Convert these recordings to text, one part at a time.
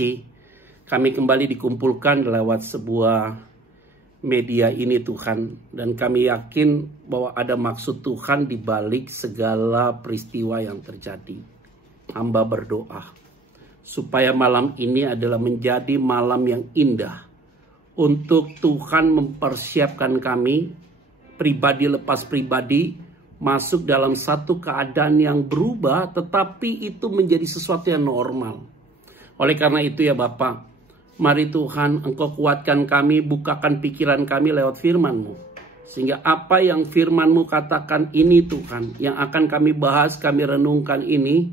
kasih kami kembali dikumpulkan lewat sebuah media ini Tuhan. Dan kami yakin bahwa ada maksud Tuhan di balik segala peristiwa yang terjadi. Hamba berdoa supaya malam ini adalah menjadi malam yang indah untuk Tuhan mempersiapkan kami pribadi lepas pribadi masuk dalam satu keadaan yang berubah, tetapi itu menjadi sesuatu yang normal. Oleh karena itu ya Bapa, mari Tuhan Engkau kuatkan kami, bukakan pikiran kami lewat firman-Mu. Sehingga apa yang firman-Mu katakan ini Tuhan, yang akan kami bahas, kami renungkan ini,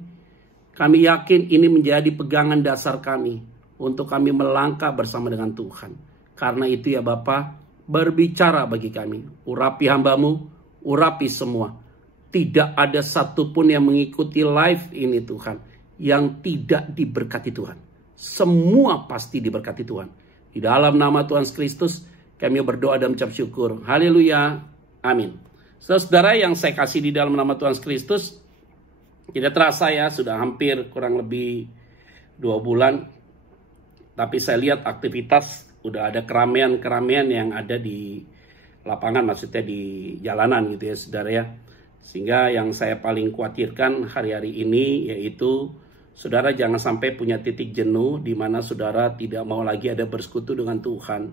kami yakin ini menjadi pegangan dasar kami untuk kami melangkah bersama dengan Tuhan. Karena itu ya Bapa, berbicara bagi kami. Urapi hamba-Mu, urapi semua. Tidak ada satupun yang mengikuti live ini Tuhan yang tidak diberkati Tuhan. Semua pasti diberkati Tuhan. Di dalam nama Tuhan Kristus kami berdoa dan mengucap syukur. Haleluya. Amin. Saudara yang saya kasih di dalam nama Tuhan Kristus, tidak terasa ya sudah hampir kurang lebih 2 bulan. Tapi saya lihat aktivitas udah ada keramaian-keramaian yang ada di lapangan, maksudnya di jalanan gitu ya saudara ya. Sehingga yang saya paling khawatirkan hari-hari ini yaitu saudara jangan sampai punya titik jenuh di mana saudara tidak mau lagi ada bersekutu dengan Tuhan.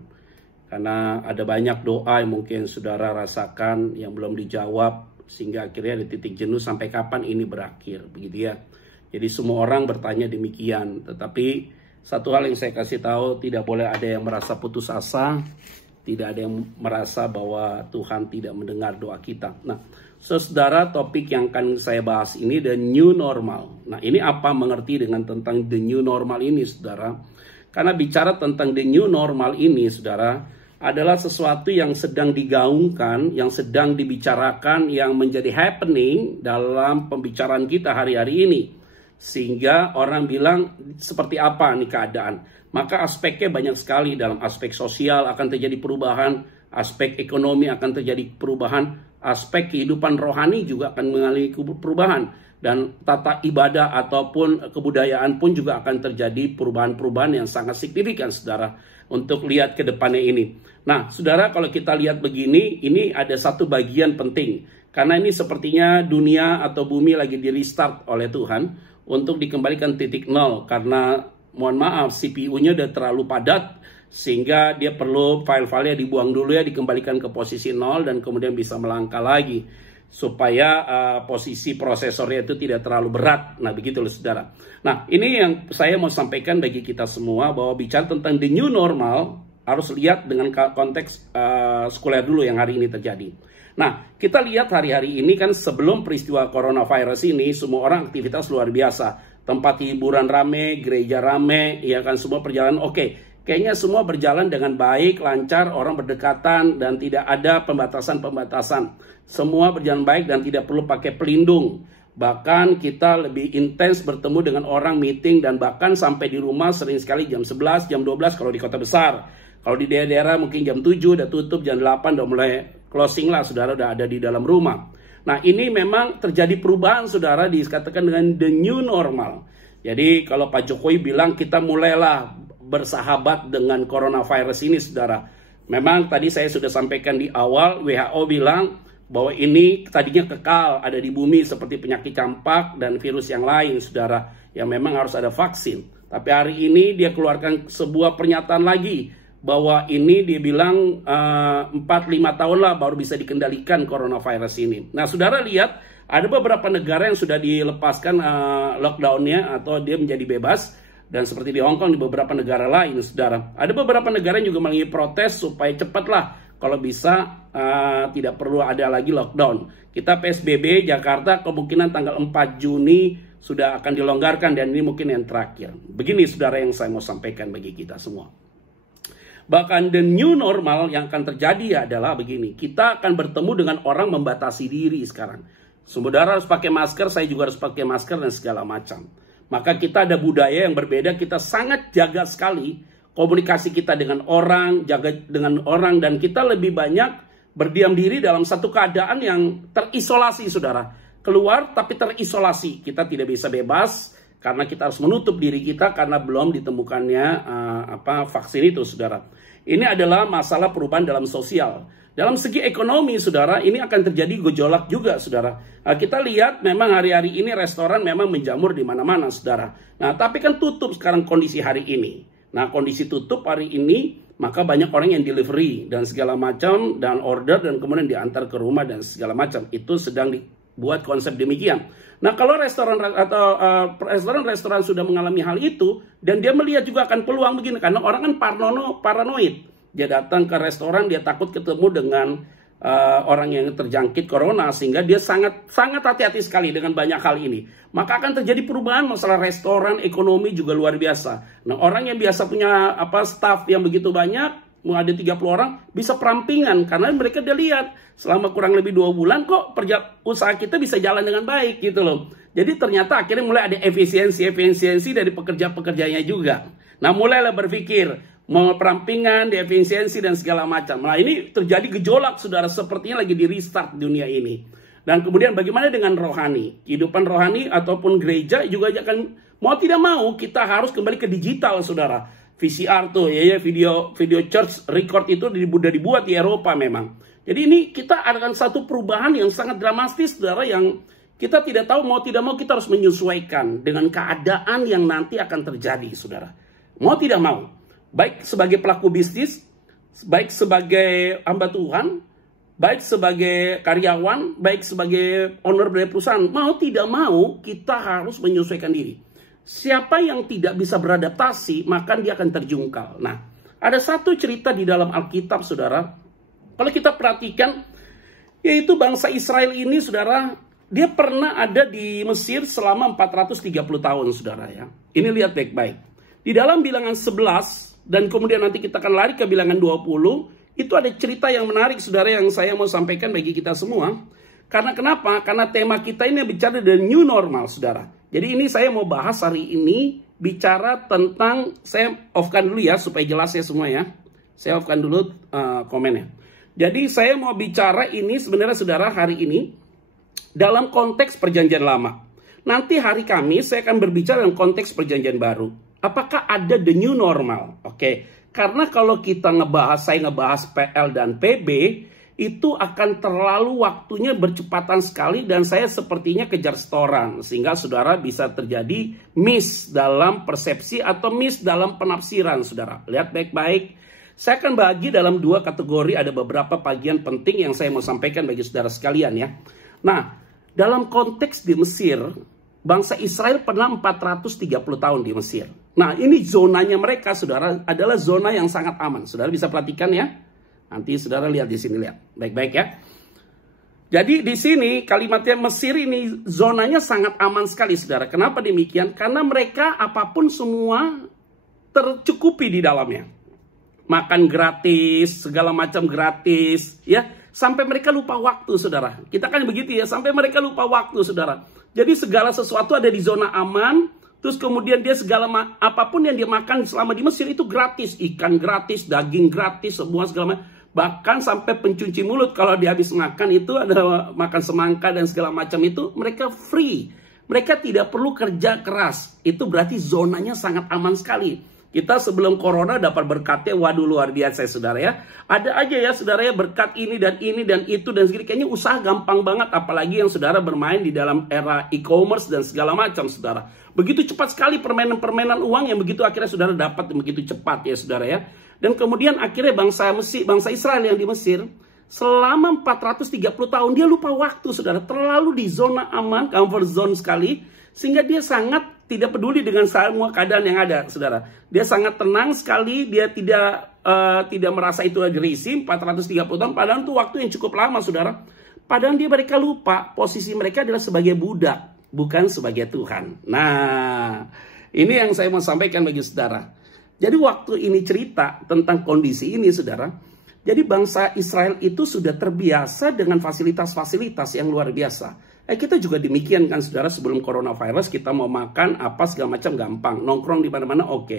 Karena ada banyak doa yang mungkin saudara rasakan yang belum dijawab sehingga akhirnya ada titik jenuh sampai kapan ini berakhir, begitu ya. Jadi semua orang bertanya demikian, tetapi satu hal yang saya kasih tahu, tidak boleh ada yang merasa putus asa, tidak ada yang merasa bahwa Tuhan tidak mendengar doa kita. Nah, saudara, topik yang akan saya bahas ini the new normal. Nah, ini apa mengerti dengan tentang the new normal ini, saudara? Karena bicara tentang the new normal ini, saudara, adalah sesuatu yang sedang digaungkan, yang sedang dibicarakan, yang menjadi happening dalam pembicaraan kita hari-hari ini. Sehingga orang bilang seperti apa nih keadaan. Maka aspeknya banyak sekali. Dalam aspek sosial akan terjadi perubahan, aspek ekonomi akan terjadi perubahan, aspek kehidupan rohani juga akan mengalami perubahan. Dan tata ibadah ataupun kebudayaan pun juga akan terjadi perubahan-perubahan yang sangat signifikan saudara. Untuk lihat ke depannya ini. Nah saudara, kalau kita lihat begini, ini ada satu bagian penting. Karena ini sepertinya dunia atau bumi lagi di restart oleh Tuhan untuk dikembalikan titik nol. Karena mohon maaf, CPU-nya udah terlalu padat sehingga dia perlu file-filenya dibuang dulu ya, dikembalikan ke posisi nol dan kemudian bisa melangkah lagi supaya posisi prosesornya itu tidak terlalu berat. Nah begitu loh saudara. Nah ini yang saya mau sampaikan bagi kita semua, bahwa bicara tentang the new normal harus lihat dengan konteks sekuler dulu yang hari ini terjadi. Nah, kita lihat hari-hari ini kan sebelum peristiwa coronavirus ini, semua orang aktivitas luar biasa. Tempat hiburan rame, gereja rame, ya kan, semua perjalanan oke. Kayaknya semua berjalan dengan baik, lancar, orang berdekatan, dan tidak ada pembatasan-pembatasan. Semua berjalan baik dan tidak perlu pakai pelindung. Bahkan kita lebih intens bertemu dengan orang, meeting, dan bahkan sampai di rumah sering sekali jam 11, jam 12 kalau di kota besar. Kalau di daerah-daerah mungkin jam 7 udah tutup, jam 8 udah mulai closing lah, saudara udah ada di dalam rumah. Nah ini memang terjadi perubahan saudara, dikatakan dengan the new normal. Jadi kalau Pak Jokowi bilang kita mulailah bersahabat dengan coronavirus ini saudara. Memang tadi saya sudah sampaikan di awal, WHO bilang bahwa ini tadinya kekal ada di bumi seperti penyakit campak dan virus yang lain saudara, yang memang harus ada vaksin. Tapi hari ini dia keluarkan sebuah pernyataan lagi, bahwa ini dia bilang 4-5 tahun lah baru bisa dikendalikan coronavirus ini. Nah saudara lihat ada beberapa negara yang sudah dilepaskan lockdownnya atau dia menjadi bebas. Dan seperti di Hong Kong, di beberapa negara lain saudara. Ada beberapa negara yang juga mengalami protes supaya cepatlah kalau bisa tidak perlu ada lagi lockdown. Kita PSBB Jakarta kemungkinan tanggal 4 Juni sudah akan dilonggarkan dan ini mungkin yang terakhir. Begini saudara yang saya mau sampaikan bagi kita semua. Bahkan the new normal yang akan terjadi adalah begini. Kita akan bertemu dengan orang membatasi diri sekarang. Saudara harus pakai masker, saya juga harus pakai masker dan segala macam. Maka kita ada budaya yang berbeda, kita sangat jaga sekali komunikasi kita dengan orang, jaga dengan orang, dan kita lebih banyak berdiam diri dalam satu keadaan yang terisolasi saudara. Keluar tapi terisolasi, kita tidak bisa bebas, Karena kita harus menutup diri kita karena belum ditemukannya vaksin itu, saudara. Ini adalah masalah perubahan dalam sosial. Dalam segi ekonomi, saudara, ini akan terjadi gejolak juga, saudara. Kita lihat memang hari-hari ini restoran memang menjamur di mana-mana, saudara. Nah, tapi kan tutup sekarang kondisi hari ini. Nah, kondisi tutup hari ini, maka banyak orang yang delivery dan segala macam, dan order, dan kemudian diantar ke rumah dan segala macam. Itu sedang dibuat konsep demikian. Nah, kalau restoran atau restoran sudah mengalami hal itu, dan dia melihat juga akan peluang begini, karena orang kan paranoid. Dia datang ke restoran, dia takut ketemu dengan orang yang terjangkit corona, sehingga dia sangat hati-hati sekali dengan banyak hal ini. Maka akan terjadi perubahan masalah restoran, ekonomi juga luar biasa. Nah, orang yang biasa punya staff yang begitu banyak, mau ada 30 orang, bisa perampingan. Karena mereka dia lihat, selama kurang lebih 2 bulan kok usaha kita bisa jalan dengan baik gitu loh. Jadi ternyata akhirnya mulai ada efisiensi dari pekerja-pekerjanya juga. Nah, mulailah berpikir, mau perampingan, efisiensi, dan segala macam. Nah, ini terjadi gejolak, saudara, sepertinya lagi di restart dunia ini. Dan kemudian bagaimana dengan rohani? Kehidupan rohani ataupun gereja juga akan, mau tidak mau, kita harus kembali ke digital, saudara. VCR tuh, ya video church record itu sudah dibuat di Eropa memang. Jadi ini kita akan satu perubahan yang sangat dramatis, saudara, yang kita tidak tahu, mau tidak mau kita harus menyesuaikan dengan keadaan yang nanti akan terjadi, saudara. Mau tidak mau. Baik sebagai pelaku bisnis, baik sebagai hamba Tuhan, baik sebagai karyawan, baik sebagai owner dari perusahaan, mau tidak mau kita harus menyesuaikan diri. Siapa yang tidak bisa beradaptasi, maka dia akan terjungkal. Nah, ada satu cerita di dalam Alkitab, saudara. Kalau kita perhatikan, yaitu bangsa Israel ini, saudara, dia pernah ada di Mesir selama 430 tahun, saudara ya. Ini lihat baik-baik. Di dalam bilangan 11, dan kemudian nanti kita akan lari ke bilangan 20, itu ada cerita yang menarik, saudara, yang saya mau sampaikan bagi kita semua. Karena kenapa? Karena tema kita ini bicara the new normal, saudara. Jadi ini saya mau bahas hari ini, bicara tentang, saya off-kan dulu ya, supaya jelas ya semua ya. Saya off-kan dulu komennya. Jadi saya mau bicara ini sebenarnya, saudara, hari ini, dalam konteks perjanjian lama. Nanti hari Kamis saya akan berbicara dalam konteks perjanjian baru. Apakah ada the new normal? Oke. Karena kalau kita saya ngebahas PL dan PB, itu akan terlalu waktunya bercepatan sekali, dan saya sepertinya kejar setoran. Sehingga saudara bisa terjadi miss dalam persepsi atau miss dalam penafsiran, saudara. Lihat baik-baik. Saya akan bagi dalam 2 kategori, ada beberapa bagian penting yang saya mau sampaikan bagi saudara sekalian ya. Nah, dalam konteks di Mesir, bangsa Israel pernah 430 tahun di Mesir. Nah, ini zonanya mereka, saudara, adalah zona yang sangat aman. Saudara bisa perhatikan ya. Nanti saudara lihat di sini, lihat. Baik-baik ya. Jadi di sini kalimatnya Mesir ini zonanya sangat aman sekali, saudara. Kenapa demikian? Karena mereka apapun semua tercukupi di dalamnya. Makan gratis, segala macam gratis, ya. Sampai mereka lupa waktu, saudara. Kita kan begitu ya, sampai mereka lupa waktu, saudara. Jadi segala sesuatu ada di zona aman, terus kemudian dia apapun yang dia makan selama di Mesir itu gratis. Ikan gratis, daging gratis, semua segala macam. Bahkan sampai pencuci mulut kalau dia habis makan itu ada makan semangka dan segala macam itu, mereka free. Mereka tidak perlu kerja keras. Itu berarti zonanya sangat aman sekali. Kita sebelum corona dapat berkatnya, waduh luar biasa saudara ya. Ada aja ya saudara ya berkat ini dan itu dan segini. Kayaknya usaha gampang banget, apalagi yang saudara bermain di dalam era e-commerce dan segala macam saudara. Begitu cepat sekali permainan-permainan uang yang begitu akhirnya saudara dapat begitu cepat ya saudara ya. Dan kemudian akhirnya bangsa Israel yang di Mesir selama 430 tahun dia lupa waktu saudara. Terlalu di zona aman, comfort zone sekali. Sehingga dia sangat tidak peduli dengan semua keadaan yang ada, saudara. Dia sangat tenang sekali, dia tidak merasa itu lagi risih, 430 tahun. Padahal itu waktu yang cukup lama, saudara. Padahal mereka lupa, posisi mereka adalah sebagai budak, bukan sebagai Tuhan. Nah, ini yang saya mau sampaikan bagi saudara. Jadi waktu ini cerita tentang kondisi ini, saudara. Jadi bangsa Israel itu sudah terbiasa dengan fasilitas-fasilitas yang luar biasa. Kita juga demikian kan saudara, sebelum coronavirus kita mau makan apa segala macam gampang, nongkrong di mana-mana oke.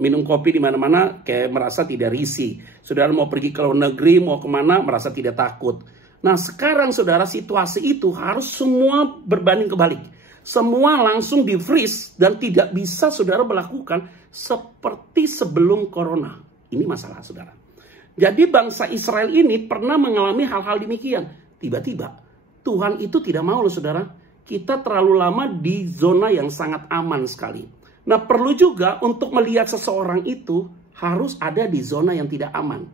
Minum kopi di mana-mana kayak merasa tidak risih. Saudara mau pergi ke luar negeri, mau kemana merasa tidak takut. Nah sekarang saudara situasi itu harus semua berbanding kebalik. Semua langsung di freeze dan tidak bisa saudara melakukan seperti sebelum corona. Ini masalah saudara. Jadi bangsa Israel ini pernah mengalami hal-hal demikian. Tiba-tiba Tuhan itu tidak mau loh saudara. Kita terlalu lama di zona yang sangat aman sekali. Nah perlu juga untuk melihat seseorang itu harus ada di zona yang tidak aman.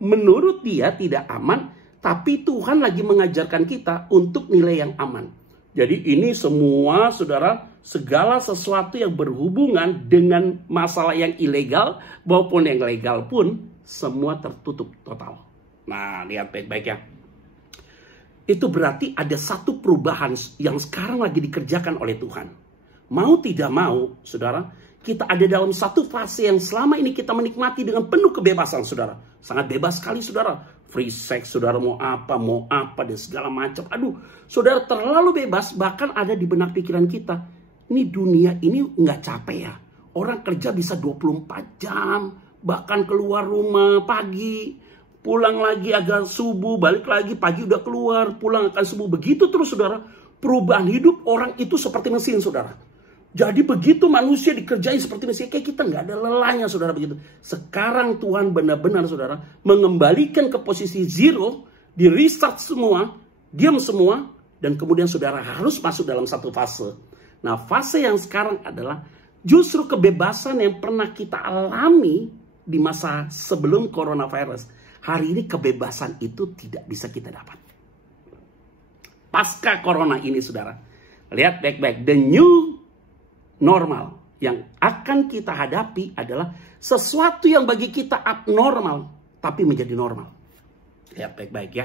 Menurut dia tidak aman, tapi Tuhan lagi mengajarkan kita untuk nilai yang aman. Jadi ini semua saudara, segala sesuatu yang berhubungan dengan masalah yang ilegal maupun yang legal pun semua tertutup total. Nah lihat baik-baik ya. Itu berarti ada satu perubahan yang sekarang lagi dikerjakan oleh Tuhan. Mau tidak mau, saudara, kita ada dalam satu fase yang selama ini kita menikmati dengan penuh kebebasan, saudara. Sangat bebas sekali, saudara. Free sex, saudara mau apa, dan segala macam. Aduh, saudara terlalu bebas, bahkan ada di benak pikiran kita. Ini dunia ini nggak capek ya. Orang kerja bisa 24 jam, bahkan keluar rumah pagi. Pulang lagi agak subuh, balik lagi pagi udah keluar, pulang akan subuh. Begitu terus saudara, perubahan hidup orang itu seperti mesin saudara. Jadi begitu manusia dikerjain seperti mesin, kayak kita nggak ada lelahnya saudara begitu. Sekarang Tuhan benar-benar saudara mengembalikan ke posisi zero, di restart semua, diam semua, dan kemudian saudara harus masuk dalam satu fase. Nah fase yang sekarang adalah justru kebebasan yang pernah kita alami di masa sebelum coronavirus. Hari ini kebebasan itu tidak bisa kita dapat. Pasca corona ini saudara. Lihat baik-baik. The new normal yang akan kita hadapi adalah sesuatu yang bagi kita abnormal. Tapi menjadi normal. Lihat baik-baik ya.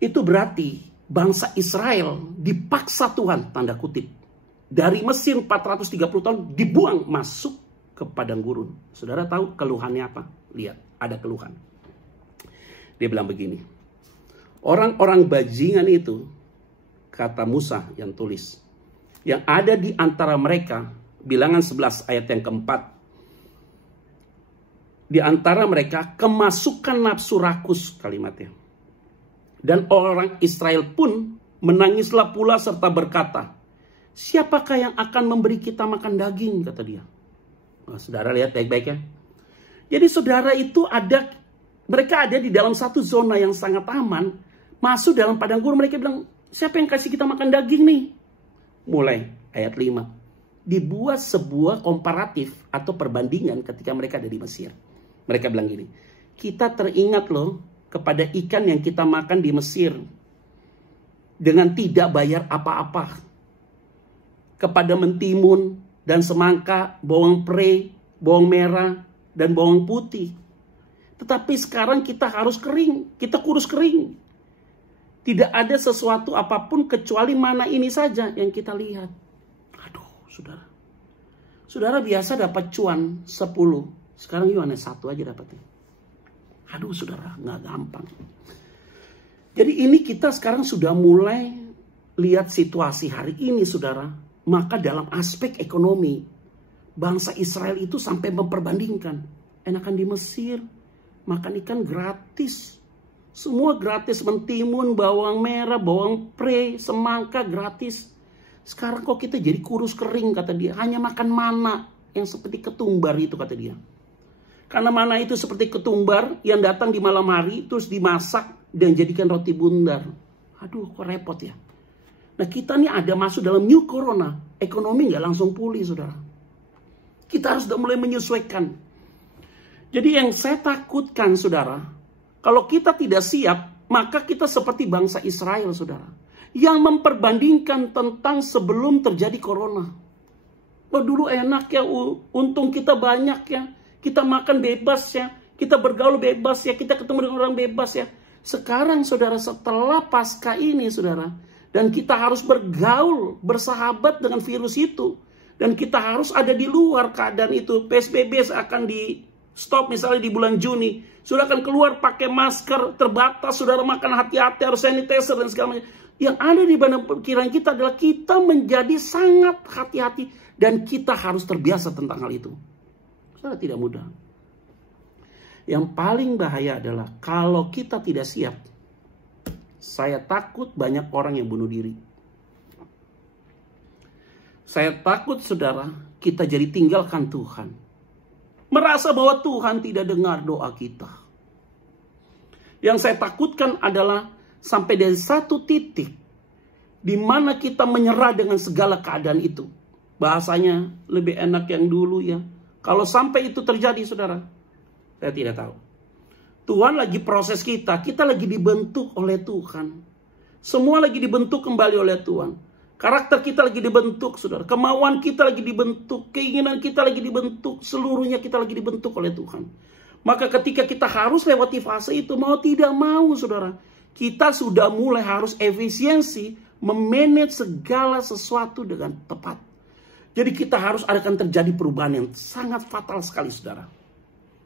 Itu berarti bangsa Israel dipaksa Tuhan, tanda kutip. Dari Mesir 430 tahun dibuang masuk ke padang gurun. Saudara tahu keluhannya apa? Lihat, ada keluhan. Dia bilang begini, orang-orang bajingan itu, kata Musa yang tulis, yang ada di antara mereka, bilangan 11 ayat yang keempat, di antara mereka kemasukan nafsu rakus kalimatnya. Dan orang Israel pun menangislah pula serta berkata, siapakah yang akan memberi kita makan daging, kata dia. Nah, saudara lihat baik-baik ya. Jadi saudara itu mereka ada di dalam satu zona yang sangat aman. Masuk dalam padang gurun, mereka bilang, siapa yang kasih kita makan daging nih? Mulai ayat 5. Dibuat sebuah komparatif atau perbandingan ketika mereka ada di Mesir. Mereka bilang gini, kita teringat loh kepada ikan yang kita makan di Mesir. Dengan tidak bayar apa-apa. Kepada mentimun dan semangka, bawang pre, bawang merah, dan bawang putih. Tetapi sekarang kita harus kering, kita kurus kering. Tidak ada sesuatu apapun kecuali mana ini saja yang kita lihat. Aduh, saudara. Saudara biasa dapat cuan 10. Sekarang hanya 1 aja dapatnya. Aduh, saudara, nggak gampang. Jadi ini kita sekarang sudah mulai lihat situasi hari ini, saudara. Maka dalam aspek ekonomi, bangsa Israel itu sampai memperbandingkan. Enakan di Mesir, makan ikan gratis. Semua gratis. Mentimun, bawang merah, bawang pre, semangka gratis. Sekarang kok kita jadi kurus kering, kata dia. Hanya makan mana yang seperti ketumbar itu, kata dia. Karena mana itu seperti ketumbar yang datang di malam hari, terus dimasak dan jadikan roti bundar. Aduh, kok repot ya. Nah kita nih ada masuk dalam new corona. Ekonomi nggak langsung pulih, saudara. Kita harus udah mulai menyesuaikan. Jadi yang saya takutkan, saudara, kalau kita tidak siap, maka kita seperti bangsa Israel, saudara, yang memperbandingkan tentang sebelum terjadi corona. Oh dulu enak ya, untung kita banyak ya, kita makan bebas ya, kita bergaul bebas ya, kita ketemu dengan orang bebas ya. Sekarang, saudara, setelah pasca ini, saudara, dan kita harus bergaul, bersahabat dengan virus itu, dan kita harus ada di luar keadaan itu. PSBB akan di stop misalnya di bulan Juni. Sudah akan keluar pakai masker terbatas. Saudara makan hati-hati, harus sanitizer dan segala macam. Yang ada di benak pikiran kita adalah kita menjadi sangat hati-hati. Dan kita harus terbiasa tentang hal itu. Saudara tidak mudah. Yang paling bahaya adalah kalau kita tidak siap. Saya takut banyak orang yang bunuh diri. Saya takut saudara, kita jadi tinggalkan Tuhan. Merasa bahwa Tuhan tidak dengar doa kita. Yang saya takutkan adalah sampai dari satu titik di mana kita menyerah dengan segala keadaan itu. Bahasanya lebih enak yang dulu ya. Kalau sampai itu terjadi saudara, saya tidak tahu. Tuhan lagi proses kita lagi dibentuk oleh Tuhan. Semua lagi dibentuk kembali oleh Tuhan. Karakter kita lagi dibentuk, saudara. Kemauan kita lagi dibentuk. Keinginan kita lagi dibentuk. Seluruhnya kita lagi dibentuk oleh Tuhan. Maka ketika kita harus lewati fase itu, mau tidak mau, saudara, kita sudah mulai harus efisiensi memanage segala sesuatu dengan tepat. Jadi kita harus akan terjadi perubahan yang sangat fatal sekali, saudara.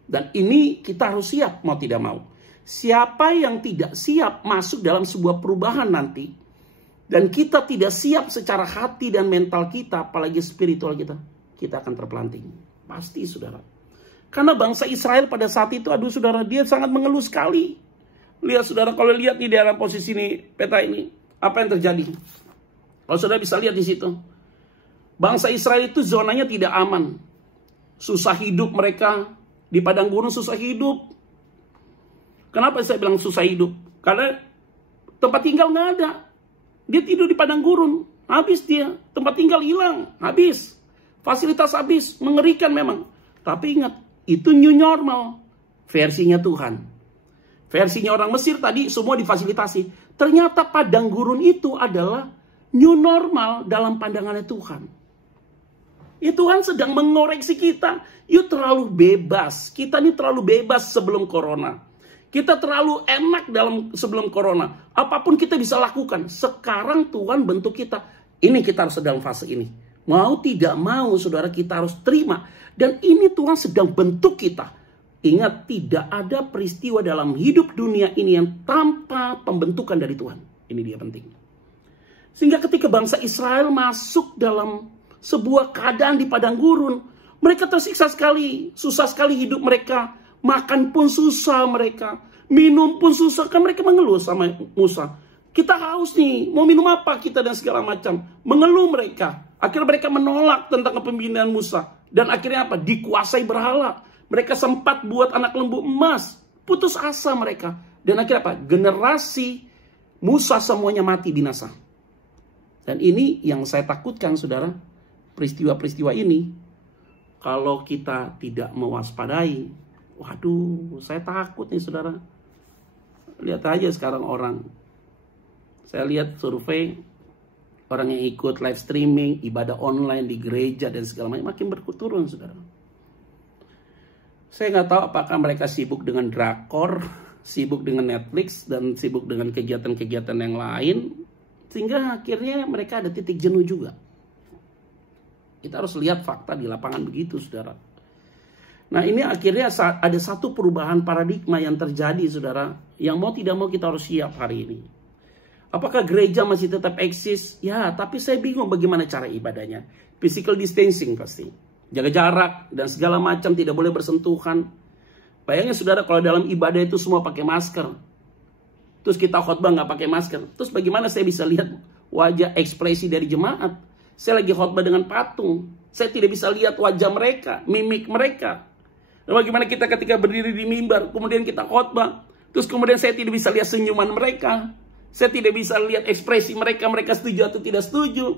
Dan ini kita harus siap, mau tidak mau. Siapa yang tidak siap masuk dalam sebuah perubahan nanti, dan kita tidak siap secara hati dan mental kita, apalagi spiritual kita akan terpelanting. Pasti, saudara. Karena bangsa Israel pada saat itu, aduh saudara, dia sangat mengeluh sekali. Lihat saudara, kalau lihat di daerah posisi ini, peta ini, apa yang terjadi? Kalau saudara bisa lihat di situ. Bangsa Israel itu zonanya tidak aman. Susah hidup mereka. Di padang gurun susah hidup. Kenapa saya bilang susah hidup? Karena tempat tinggal nggak ada. Dia tidur di padang gurun, habis dia. Tempat tinggal hilang, habis. Fasilitas habis, mengerikan memang. Tapi ingat, itu new normal. Versinya Tuhan. Versinya orang Mesir tadi semua difasilitasi. Ternyata padang gurun itu adalah new normal dalam pandangannya Tuhan. Ya Tuhan sedang mengoreksi kita. Yuk terlalu bebas. Kita ini terlalu bebas sebelum corona. Kita terlalu enak sebelum corona. Apapun kita bisa lakukan. Sekarang Tuhan bentuk kita. Ini kita harus sedang fase ini. Mau tidak mau saudara, kita harus terima. Dan ini Tuhan sedang bentuk kita. Ingat, tidak ada peristiwa dalam hidup dunia ini yang tanpa pembentukan dari Tuhan. Ini dia penting. Sehingga ketika bangsa Israel masuk dalam sebuah keadaan di padang gurun, mereka tersiksa sekali. Susah sekali hidup mereka. Makan pun susah mereka. Minum pun susah. Kan mereka mengeluh sama Musa. Kita haus nih. Mau minum apa kita dan segala macam. Mengeluh mereka. Akhirnya mereka menolak tentang kepemimpinan Musa. Dan akhirnya apa? Dikuasai berhala. Mereka sempat buat anak lembu emas. Putus asa mereka. Dan akhirnya apa? Generasi Musa semuanya mati binasa. Dan ini yang saya takutkan saudara. Peristiwa-peristiwa ini. Kalau kita tidak mewaspadai. Waduh, saya takut nih saudara. Lihat aja sekarang orang. Saya lihat survei. Orang yang ikut live streaming, ibadah online di gereja dan segala macam. Makin berturun saudara. Saya nggak tahu apakah mereka sibuk dengan drakor. Sibuk dengan Netflix. Dan sibuk dengan kegiatan-kegiatan yang lain. Sehingga akhirnya mereka ada titik jenuh juga. Kita harus lihat fakta di lapangan begitu saudara. Nah ini akhirnya ada satu perubahan paradigma yang terjadi saudara. Yang mau tidak mau kita harus siap hari ini. Apakah gereja masih tetap eksis? Ya, tapi saya bingung bagaimana cara ibadahnya. Physical distancing pasti. Jaga jarak dan segala macam, tidak boleh bersentuhan. Bayangin saudara kalau dalam ibadah itu semua pakai masker. Terus kita khotbah nggak pakai masker. Terus bagaimana saya bisa lihat wajah ekspresi dari jemaat? Saya lagi khotbah dengan patung. Saya tidak bisa lihat wajah mereka, mimik mereka. Dan bagaimana kita ketika berdiri di mimbar, kemudian kita khotbah. Terus kemudian saya tidak bisa lihat senyuman mereka. Saya tidak bisa lihat ekspresi mereka, mereka setuju atau tidak setuju.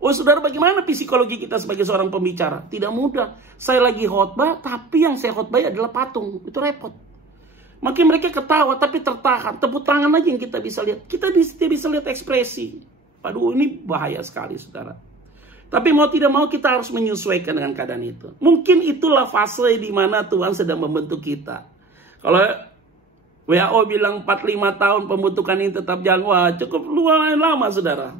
Oh saudara, bagaimana psikologi kita sebagai seorang pembicara? Tidak mudah. Saya lagi khotbah, tapi yang saya khotbah adalah patung. Itu repot. Makin mereka ketawa, tapi tertahan. Tepuk tangan aja yang kita bisa lihat. Kita tidak bisa lihat ekspresi. Aduh, ini bahaya sekali saudara. Tapi mau tidak mau kita harus menyesuaikan dengan keadaan itu. Mungkin itulah fase di mana Tuhan sedang membentuk kita. Kalau WHO bilang 45 tahun pembentukan ini tetap jalan, wah cukup lumayan lama saudara.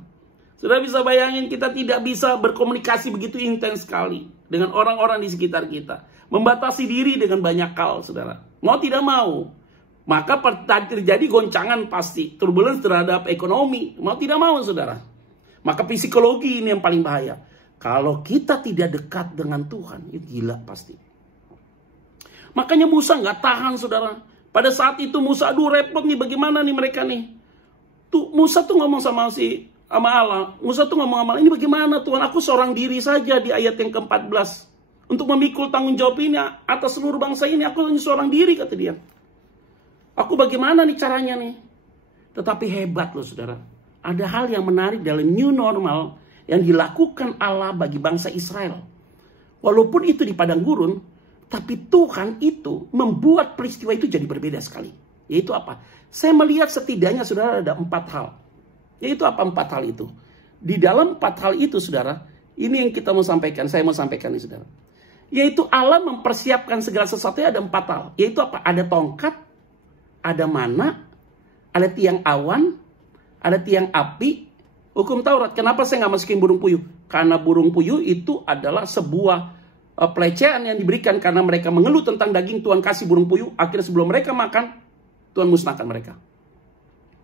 Saudara bisa bayangin kita tidak bisa berkomunikasi begitu intens sekali dengan orang-orang di sekitar kita. Membatasi diri dengan banyak hal saudara. Mau tidak mau. Maka terjadi goncangan pasti. Turbulence terhadap ekonomi. Mau tidak mau saudara. Maka psikologi ini yang paling bahaya. Kalau kita tidak dekat dengan Tuhan, itu gila pasti. Makanya Musa nggak tahan saudara. Pada saat itu Musa, aduh repot nih, bagaimana nih mereka nih. Tuh Musa tuh ngomong sama si sama Allah. Musa tuh ngomong sama Allah, ini bagaimana Tuhan? Aku seorang diri saja di ayat yang ke-14. Untuk memikul tanggung jawab ini atas seluruh bangsa ini, aku hanya seorang diri, kata dia. Aku bagaimana nih caranya nih? Tetapi hebat loh saudara. Ada hal yang menarik dalam new normal yang dilakukan Allah bagi bangsa Israel. Walaupun itu di padang gurun, tapi Tuhan itu membuat peristiwa itu jadi berbeda sekali. Yaitu apa? Saya melihat setidaknya saudara ada 4 hal. Yaitu apa 4 hal itu? Di dalam 4 hal itu saudara, ini yang kita mau sampaikan, saya mau sampaikan nih saudara. Yaitu Allah mempersiapkan segala sesuatunya ada 4 hal. Yaitu apa? Ada tongkat, ada mana, ada tiang awan, ada tiang api, hukum Taurat. Kenapa saya nggak masukin burung puyuh? Karena burung puyuh itu adalah sebuah pelecehan yang diberikan karena mereka mengeluh tentang daging. Tuhan kasih burung puyuh, akhirnya sebelum mereka makan, Tuhan musnahkan mereka.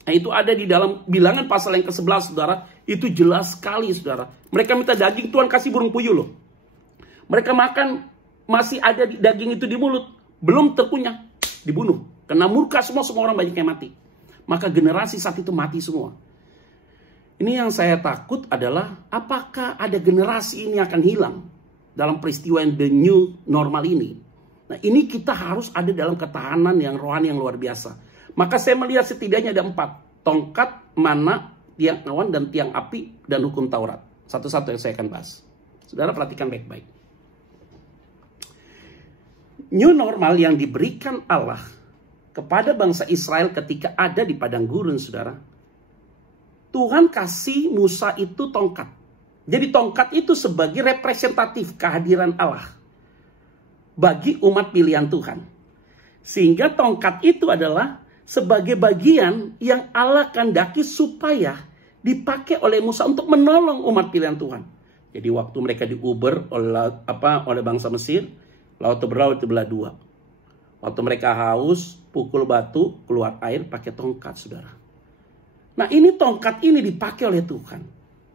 Nah itu ada di dalam Bilangan pasal yang ke-11 saudara. Itu jelas sekali saudara. Mereka minta daging, Tuhan kasih burung puyuh loh. Mereka makan, masih ada daging itu di mulut, belum terkunyah, dibunuh. Kena murka semua orang banyak yang mati. Maka generasi saat itu mati semua. Ini yang saya takut adalah apakah ada generasi ini akan hilang dalam peristiwa yang the new normal ini. Nah ini kita harus ada dalam ketahanan yang rohani yang luar biasa. Maka saya melihat setidaknya ada 4. Tongkat, mana, tiang awan, dan tiang api, dan hukum Taurat. Satu-satu yang saya akan bahas. Saudara perhatikan baik-baik. New normal yang diberikan Allah kepada bangsa Israel ketika ada di padang gurun, saudara. Tuhan kasih Musa itu tongkat. Jadi tongkat itu sebagai representatif kehadiran Allah bagi umat pilihan Tuhan. Sehingga tongkat itu adalah sebagai bagian yang Allah kehendaki supaya dipakai oleh Musa untuk menolong umat pilihan Tuhan. Jadi waktu mereka diuber oleh bangsa Mesir, laut berlaut belah 2. Waktu mereka haus, pukul batu, keluar air pakai tongkat, saudara. Nah ini tongkat ini dipakai oleh Tuhan.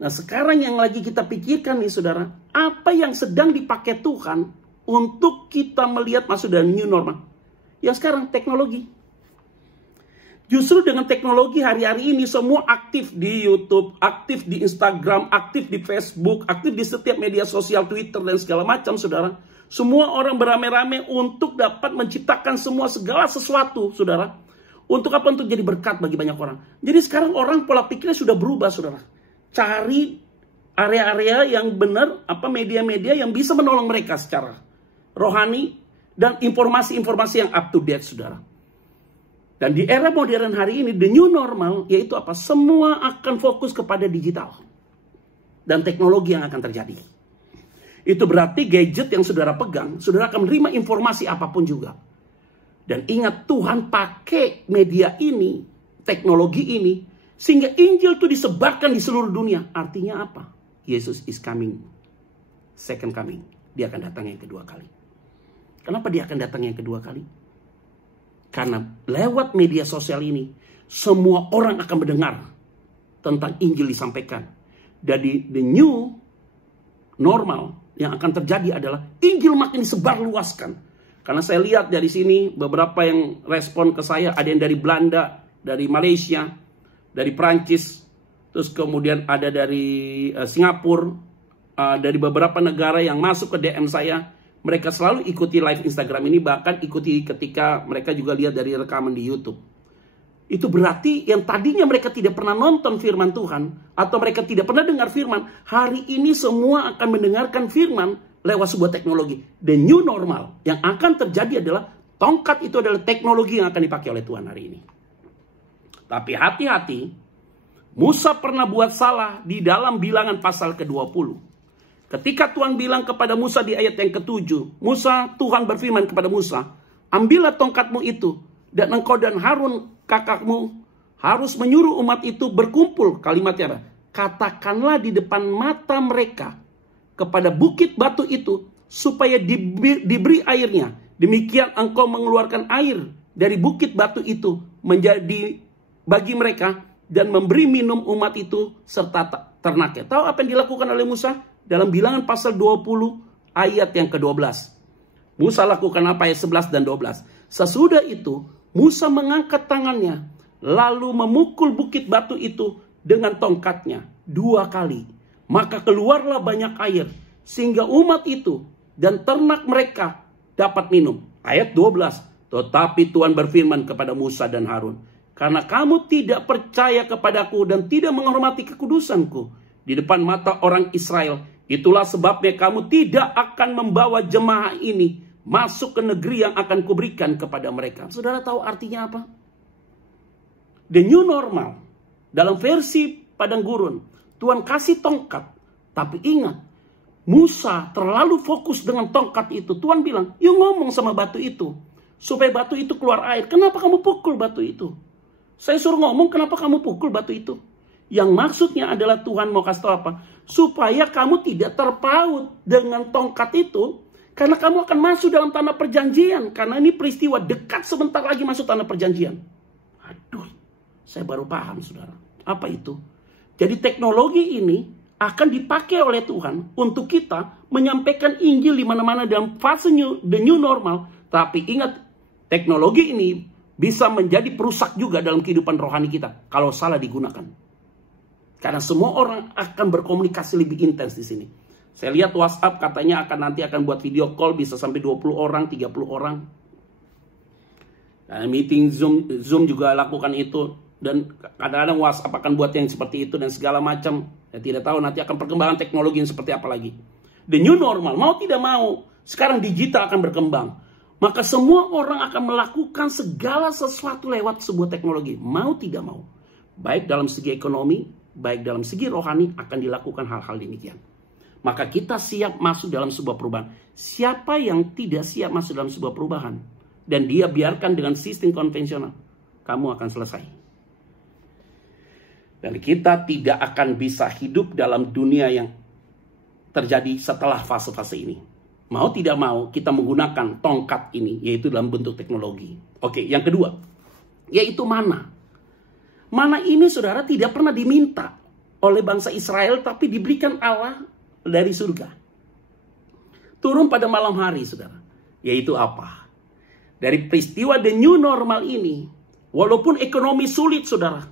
Nah sekarang yang lagi kita pikirkan nih saudara, apa yang sedang dipakai Tuhan untuk kita melihat masuk dalam new normal? Yang sekarang teknologi. Justru dengan teknologi hari-hari ini semua aktif di YouTube, aktif di Instagram, aktif di Facebook, aktif di setiap media sosial, Twitter dan segala macam saudara. Semua orang beramai-ramai untuk dapat menciptakan segala sesuatu, saudara. Untuk apa? Untuk jadi berkat bagi banyak orang. Jadi sekarang orang pola pikirnya sudah berubah, saudara. Cari area-area yang benar, media-media yang bisa menolong mereka secara rohani dan informasi-informasi yang up to date, saudara. Dan di era modern hari ini, the new normal, yaitu apa? Semua akan fokus kepada digital dan teknologi yang akan terjadi. Itu berarti gadget yang saudara pegang, saudara akan menerima informasi apapun juga. Dan ingat, Tuhan pakai media ini, teknologi ini, sehingga Injil itu disebarkan di seluruh dunia. Artinya apa? Yesus is coming. Second coming. Dia akan datang yang kedua kali. Kenapa dia akan datang yang kedua kali? Karena lewat media sosial ini, semua orang akan mendengar tentang Injil disampaikan. Jadi the new normal yang akan terjadi adalah Injil makin disebarluaskan. Karena saya lihat dari sini beberapa yang respon ke saya, ada yang dari Belanda, dari Malaysia, dari Prancis, terus kemudian ada dari Singapura, dari beberapa negara yang masuk ke DM saya. Mereka selalu ikuti live Instagram ini, bahkan ikuti ketika mereka juga lihat dari rekaman di YouTube. Itu berarti yang tadinya mereka tidak pernah nonton firman Tuhan, atau mereka tidak pernah dengar firman, hari ini semua akan mendengarkan firman lewat sebuah teknologi. The new normal yang akan terjadi adalah tongkat itu adalah teknologi yang akan dipakai oleh Tuhan hari ini. Tapi hati-hati, Musa pernah buat salah di dalam Bilangan pasal ke-20. Ketika Tuhan bilang kepada Musa di ayat yang ke-7, Tuhan berfirman kepada Musa, ambillah tongkatmu itu, dan engkau dan Harun kakakmu harus menyuruh umat itu berkumpul. Kalimatnya apa? Katakanlah di depan mata mereka kepada bukit batu itu, supaya diberi airnya. Demikian engkau mengeluarkan air dari bukit batu itu menjadi bagi mereka, dan memberi minum umat itu serta ternaknya. Tahu apa yang dilakukan oleh Musa? Dalam Bilangan pasal 20 ayat yang ke-12. Musa lakukan apa? Ayat 11 dan 12. Sesudah itu Musa mengangkat tangannya, lalu memukul bukit batu itu dengan tongkatnya. 2 kali. Maka keluarlah banyak air, sehingga umat itu dan ternak mereka dapat minum. Ayat 12. Tetapi Tuhan berfirman kepada Musa dan Harun, karena kamu tidak percaya kepadaku dan tidak menghormati kekudusanku di depan mata orang Israel, itulah sebabnya kamu tidak akan membawa jemaah ini masuk ke negeri yang akan kuberikan kepada mereka. Saudara tahu artinya apa? The new normal. Dalam versi padang gurun, Tuhan kasih tongkat. Tapi ingat, Musa terlalu fokus dengan tongkat itu. Tuhan bilang, yuk ngomong sama batu itu, supaya batu itu keluar air. Kenapa kamu pukul batu itu? Saya suruh ngomong, kenapa kamu pukul batu itu? Yang maksudnya adalah Tuhan mau kasih tahu apa? Supaya kamu tidak terpaut dengan tongkat itu. Karena kamu akan masuk dalam tanah perjanjian. Karena ini peristiwa dekat sebentar lagi masuk tanah perjanjian. Aduh, saya baru paham saudara. Apa itu? Jadi teknologi ini akan dipakai oleh Tuhan untuk kita menyampaikan Injil di mana-mana dalam fase the new normal. Tapi ingat, teknologi ini bisa menjadi perusak juga dalam kehidupan rohani kita kalau salah digunakan. Karena semua orang akan berkomunikasi lebih intens di sini. Saya lihat WhatsApp katanya nanti akan buat video call bisa sampai 20 orang, 30 orang. Dan meeting Zoom juga lakukan itu. Dan kadang-kadang WhatsApp akan buat yang seperti itu dan segala macam. Saya tidak tahu nanti akan perkembangan teknologi yang seperti apa lagi. The new normal, mau tidak mau, sekarang digital akan berkembang. Maka semua orang akan melakukan segala sesuatu lewat sebuah teknologi. Mau tidak mau. Baik dalam segi ekonomi, baik dalam segi rohani akan dilakukan hal-hal demikian. Maka kita siap masuk dalam sebuah perubahan. Siapa yang tidak siap masuk dalam sebuah perubahan dan dia biarkan dengan sistem konvensional, kamu akan selesai. Dan kita tidak akan bisa hidup dalam dunia yang terjadi setelah fase-fase ini. Mau tidak mau kita menggunakan tongkat ini, yaitu dalam bentuk teknologi. Oke, yang kedua, yaitu mana. Mana ini saudara tidak pernah diminta oleh bangsa Israel, tapi diberikan Allah dari surga. Turun pada malam hari saudara. Yaitu apa? Dari peristiwa the new normal ini, walaupun ekonomi sulit saudara,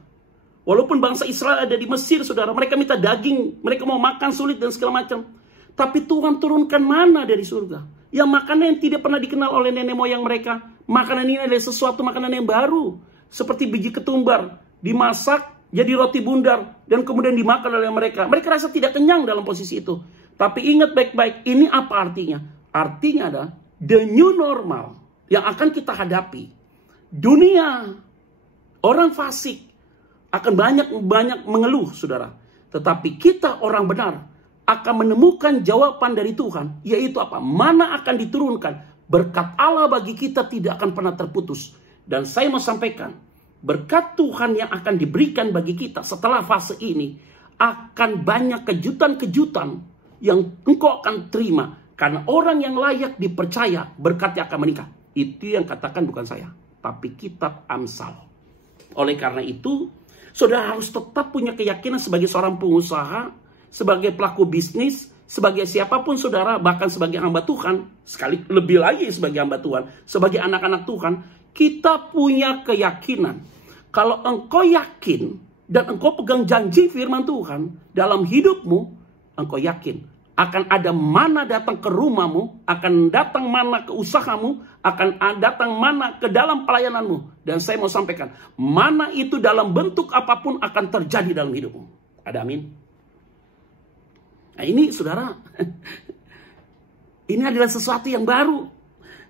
walaupun bangsa Israel ada di Mesir saudara, mereka minta daging, mereka mau makan sulit dan segala macam. Tapi Tuhan turunkan mana dari surga. Yang makanan yang tidak pernah dikenal oleh nenek moyang mereka. Makanan ini adalah sesuatu makanan yang baru. Seperti biji ketumbar. Dimasak jadi roti bundar. Dan kemudian dimakan oleh mereka. Mereka rasa tidak kenyang dalam posisi itu. Tapi ingat baik-baik. Ini apa artinya? Artinya adalah the new normal. Yang akan kita hadapi. Dunia. Orang fasik. Akan banyak mengeluh saudara. Tetapi kita orang benar akan menemukan jawaban dari Tuhan, yaitu apa? Mana akan diturunkan. Berkat Allah bagi kita tidak akan pernah terputus. Dan saya mau sampaikan, berkat Tuhan yang akan diberikan bagi kita setelah fase ini, akan banyak kejutan-kejutan yang engkau akan terima. Karena orang yang layak dipercaya, berkatnya akan meningkat. Itu yang katakan bukan saya, tapi kitab Amsal. Oleh karena itu, saudara harus tetap punya keyakinan sebagai seorang pengusaha, sebagai pelaku bisnis, sebagai siapapun saudara, bahkan sebagai hamba Tuhan, sekali lebih lagi sebagai hamba Tuhan, sebagai anak-anak Tuhan, kita punya keyakinan. Kalau engkau yakin dan engkau pegang janji firman Tuhan dalam hidupmu, engkau yakin akan ada mana datang ke rumahmu, akan datang mana ke usahamu, akan datang mana ke dalam pelayananmu. Dan saya mau sampaikan, mana itu dalam bentuk apapun akan terjadi dalam hidupmu. Ada amin? Nah ini saudara, ini adalah sesuatu yang baru.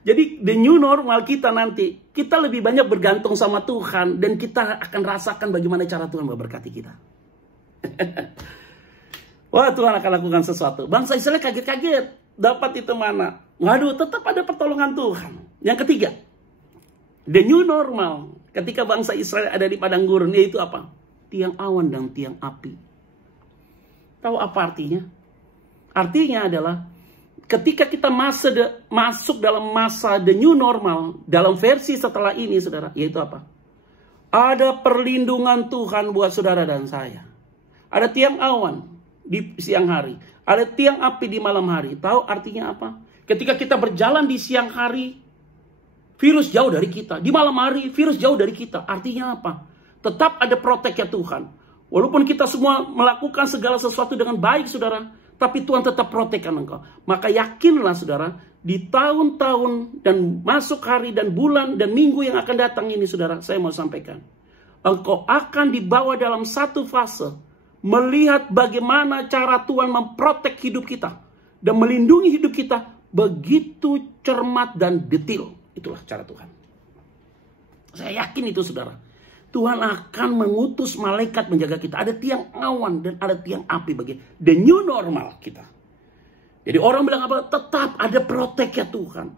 Jadi the new normal kita nanti, kita lebih banyak bergantung sama Tuhan. Dan kita akan rasakan bagaimana cara Tuhan memberkati kita. Wah, Tuhan akan lakukan sesuatu. Bangsa Israel kaget-kaget, dapat itu mana? Waduh, tetap ada pertolongan Tuhan. Yang ketiga, the new normal. Ketika bangsa Israel ada di padang gurun, yaitu apa? Tiang awan dan tiang api. Tahu apa artinya? Artinya adalah ketika kita masuk dalam masa the new normal, dalam versi setelah ini saudara, yaitu apa? Ada perlindungan Tuhan buat saudara dan saya. Ada tiang awan di siang hari. Ada tiang api di malam hari. Tahu artinya apa? Ketika kita berjalan di siang hari, virus jauh dari kita. Di malam hari, virus jauh dari kita. Artinya apa? Tetap ada proteknya Tuhan. Walaupun kita semua melakukan segala sesuatu dengan baik, saudara, tapi Tuhan tetap protekkan engkau. Maka yakinlah, saudara, di tahun-tahun dan masuk hari dan bulan dan minggu yang akan datang ini, saudara, saya mau sampaikan. Engkau akan dibawa dalam satu fase, melihat bagaimana cara Tuhan memprotek hidup kita dan melindungi hidup kita begitu cermat dan detail. Itulah cara Tuhan. Saya yakin itu, saudara. Tuhan akan mengutus malaikat menjaga kita. Ada tiang awan dan ada tiang api bagi the new normal kita. Jadi orang bilang apa? Tetap ada proteknya Tuhan.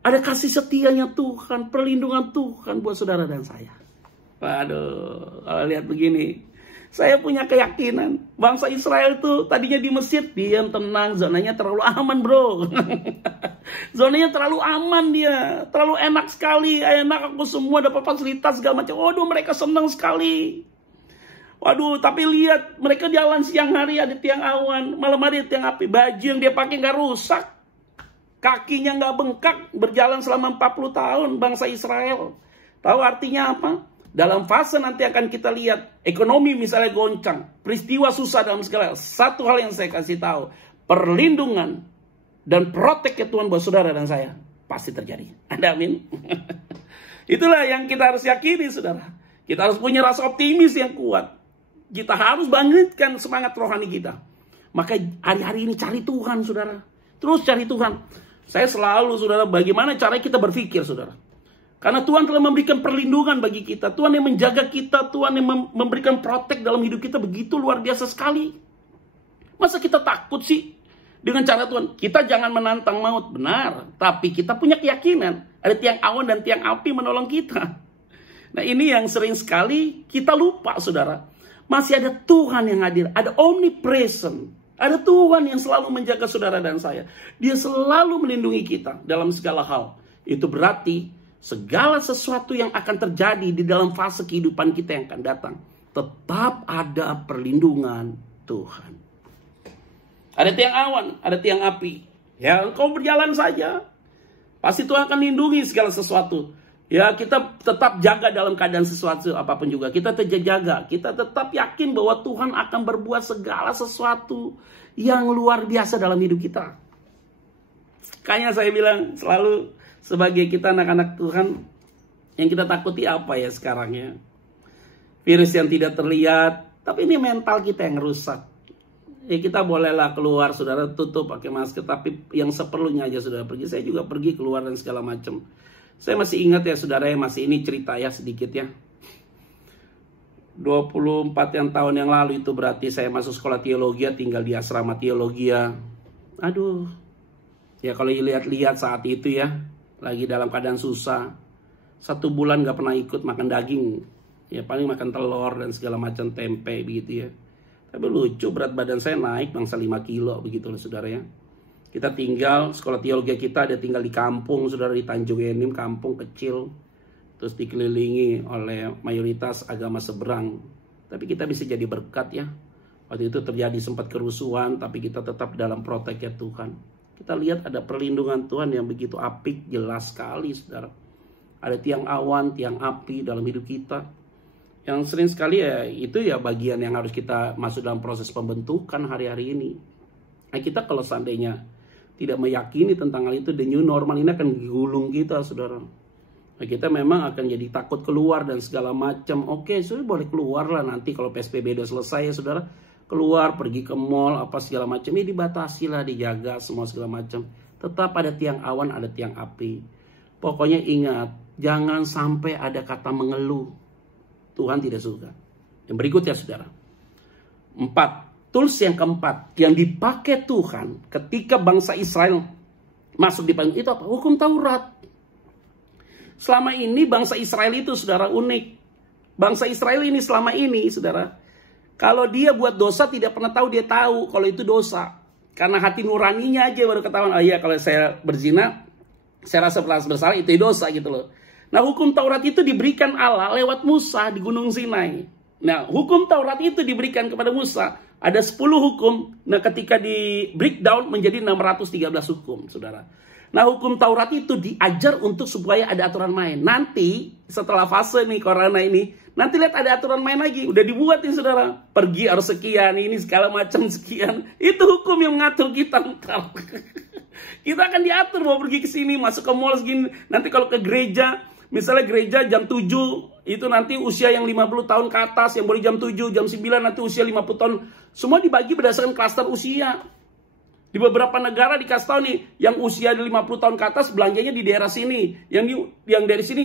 Ada kasih setianya Tuhan, perlindungan Tuhan buat saudara dan saya. Waduh, kalau lihat begini, saya punya keyakinan bangsa Israel itu tadinya di Mesir diam tenang, zonanya terlalu aman, bro. Zonanya terlalu aman dia, terlalu enak sekali, enak aku semua dapat fasilitas segala macam. Waduh, mereka senang sekali. Waduh, tapi lihat mereka jalan siang hari ada tiang awan, malam hari ada tiang api, baju yang dia pakai nggak rusak, kakinya nggak bengkak, berjalan selama 40 tahun bangsa Israel. Tahu artinya apa? Dalam fase nanti akan kita lihat ekonomi misalnya goncang, peristiwa susah dalam segala. Satu hal yang saya kasih tahu, perlindungan dan protek Tuhan buat saudara dan saya pasti terjadi. Ada amin. Itulah yang kita harus yakini, saudara. Kita harus punya rasa optimis yang kuat. Kita harus bangkitkan semangat rohani kita. Maka hari-hari ini cari Tuhan, saudara. Terus cari Tuhan. Saya selalu, saudara, bagaimana cara kita berpikir, saudara. Karena Tuhan telah memberikan perlindungan bagi kita. Tuhan yang menjaga kita. Tuhan yang memberikan protek dalam hidup kita begitu luar biasa sekali. Masa kita takut sih dengan cara Tuhan? Kita jangan menantang maut, benar. Tapi kita punya keyakinan. Ada tiang awan dan tiang api menolong kita. Nah, ini yang sering sekali kita lupa, saudara. Masih ada Tuhan yang hadir. Ada omnipresent. Ada Tuhan yang selalu menjaga saudara dan saya. Dia selalu melindungi kita dalam segala hal. Itu berarti segala sesuatu yang akan terjadi di dalam fase kehidupan kita yang akan datang, tetap ada perlindungan Tuhan. Ada tiang awan, ada tiang api. Ya, engkau berjalan saja. Pasti Tuhan akan lindungi segala sesuatu. Ya, kita tetap jaga dalam keadaan sesuatu apapun juga. Kita tetap jaga. Kita tetap yakin bahwa Tuhan akan berbuat segala sesuatu yang luar biasa dalam hidup kita. Kayaknya saya bilang selalu, sebagai kita anak-anak Tuhan, yang kita takuti apa ya sekarang ya? Virus yang tidak terlihat, tapi ini mental kita yang rusak. Ya kita bolehlah keluar, saudara, tutup pakai masker, tapi yang seperlunya aja saudara pergi. Saya juga pergi keluar dan segala macam. Saya masih ingat ya saudara ya, masih ini cerita ya sedikit ya. 24 tahun yang lalu itu berarti saya masuk sekolah teologi, tinggal di asrama teologi. Aduh, ya kalau lihat-lihat saat itu ya, lagi dalam keadaan susah. 1 bulan gak pernah ikut makan daging. Ya paling makan telur dan segala macam tempe begitu ya. Tapi lucu, berat badan saya naik bangsa 5 kilo begitu loh saudara ya. Kita tinggal, sekolah teologi kita ada tinggal di kampung saudara, di Tanjung Enim, kampung kecil. Terus dikelilingi oleh mayoritas agama seberang. Tapi kita bisa jadi berkat ya. Waktu itu terjadi sempat kerusuhan, tapi kita tetap dalam proteknya Tuhan. Kita lihat ada perlindungan Tuhan yang begitu apik, jelas sekali saudara. Ada tiang awan, tiang api dalam hidup kita. Yang sering sekali ya itu ya bagian yang harus kita masuk dalam proses pembentukan hari-hari ini. Nah kita kalau seandainya tidak meyakini tentang hal itu, the new normal ini akan gulung kita saudara. Nah, kita memang akan jadi takut keluar dan segala macam. Oke, saudara boleh keluar lah nanti kalau PSBB udah selesai ya saudara. Keluar, pergi ke mall, apa segala macam. Ini dibatasi lah, dijaga semua segala macam. Tetap ada tiang awan, ada tiang api. Pokoknya ingat, jangan sampai ada kata mengeluh. Tuhan tidak suka. Yang berikutnya saudara. 4. Tools yang keempat yang dipakai Tuhan ketika bangsa Israel masuk di payung itu apa? Hukum Taurat. Selama ini bangsa Israel itu saudara unik. Bangsa Israel ini selama ini saudara, kalau dia buat dosa tidak pernah tahu dia tahu kalau itu dosa. Karena hati nuraninya aja baru ketahuan, oh iya kalau saya berzina, saya rasa bersalah, itu dosa gitu loh. Nah hukum Taurat itu diberikan Allah lewat Musa di Gunung Sinai. Nah hukum Taurat itu diberikan kepada Musa. Ada 10 hukum. Nah ketika di breakdown menjadi 613 hukum saudara. Nah, hukum Taurat itu diajar untuk supaya ada aturan main. Nanti setelah fase nih corona ini, nanti lihat ada aturan main lagi. Udah dibuat nih saudara. Pergi harus sekian, ini segala macam sekian. Itu hukum yang mengatur kita ntar. Kita akan diatur mau pergi ke sini, masuk ke mall segini. Nanti kalau ke gereja, misalnya gereja jam 7, itu nanti usia yang 50 tahun ke atas, yang boleh jam 7, jam 9, nanti usia 50 tahun. Semua dibagi berdasarkan klaster usia. Di beberapa negara dikasih tahu nih, yang usia 50 tahun ke atas belanjanya di daerah sini. Yang dari sini,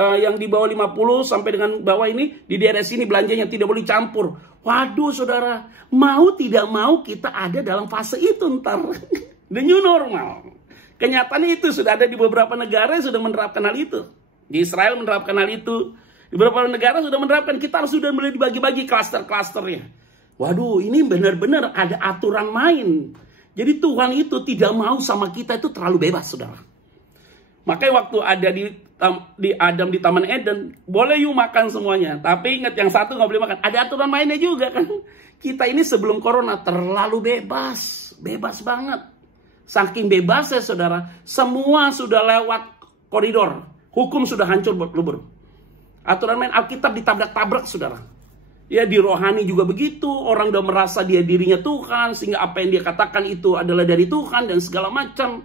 yang di bawah 50 sampai dengan bawah ini, di daerah sini belanjanya tidak boleh campur. Waduh saudara, mau tidak mau kita ada dalam fase itu ntar. The new normal. Kenyataannya itu sudah ada di beberapa negara yang sudah menerapkan hal itu. Di Israel menerapkan hal itu. Di beberapa negara sudah menerapkan, kita harus sudah mulai dibagi-bagi klaster-klasternya. Waduh, ini benar-benar ada aturan main. Jadi Tuhan itu tidak mau sama kita itu terlalu bebas, saudara. Makanya waktu ada di Adam di Taman Eden, boleh yuk makan semuanya. Tapi ingat yang satu nggak boleh makan. Ada aturan mainnya juga kan. Kita ini sebelum corona terlalu bebas. Bebas banget. Saking bebasnya saudara, semua sudah lewat koridor. Hukum sudah hancur lebur. Aturan main Alkitab ditabrak-tabrak saudara. Ya di rohani juga begitu, orang udah merasa dia dirinya Tuhan, sehingga apa yang dia katakan itu adalah dari Tuhan dan segala macam.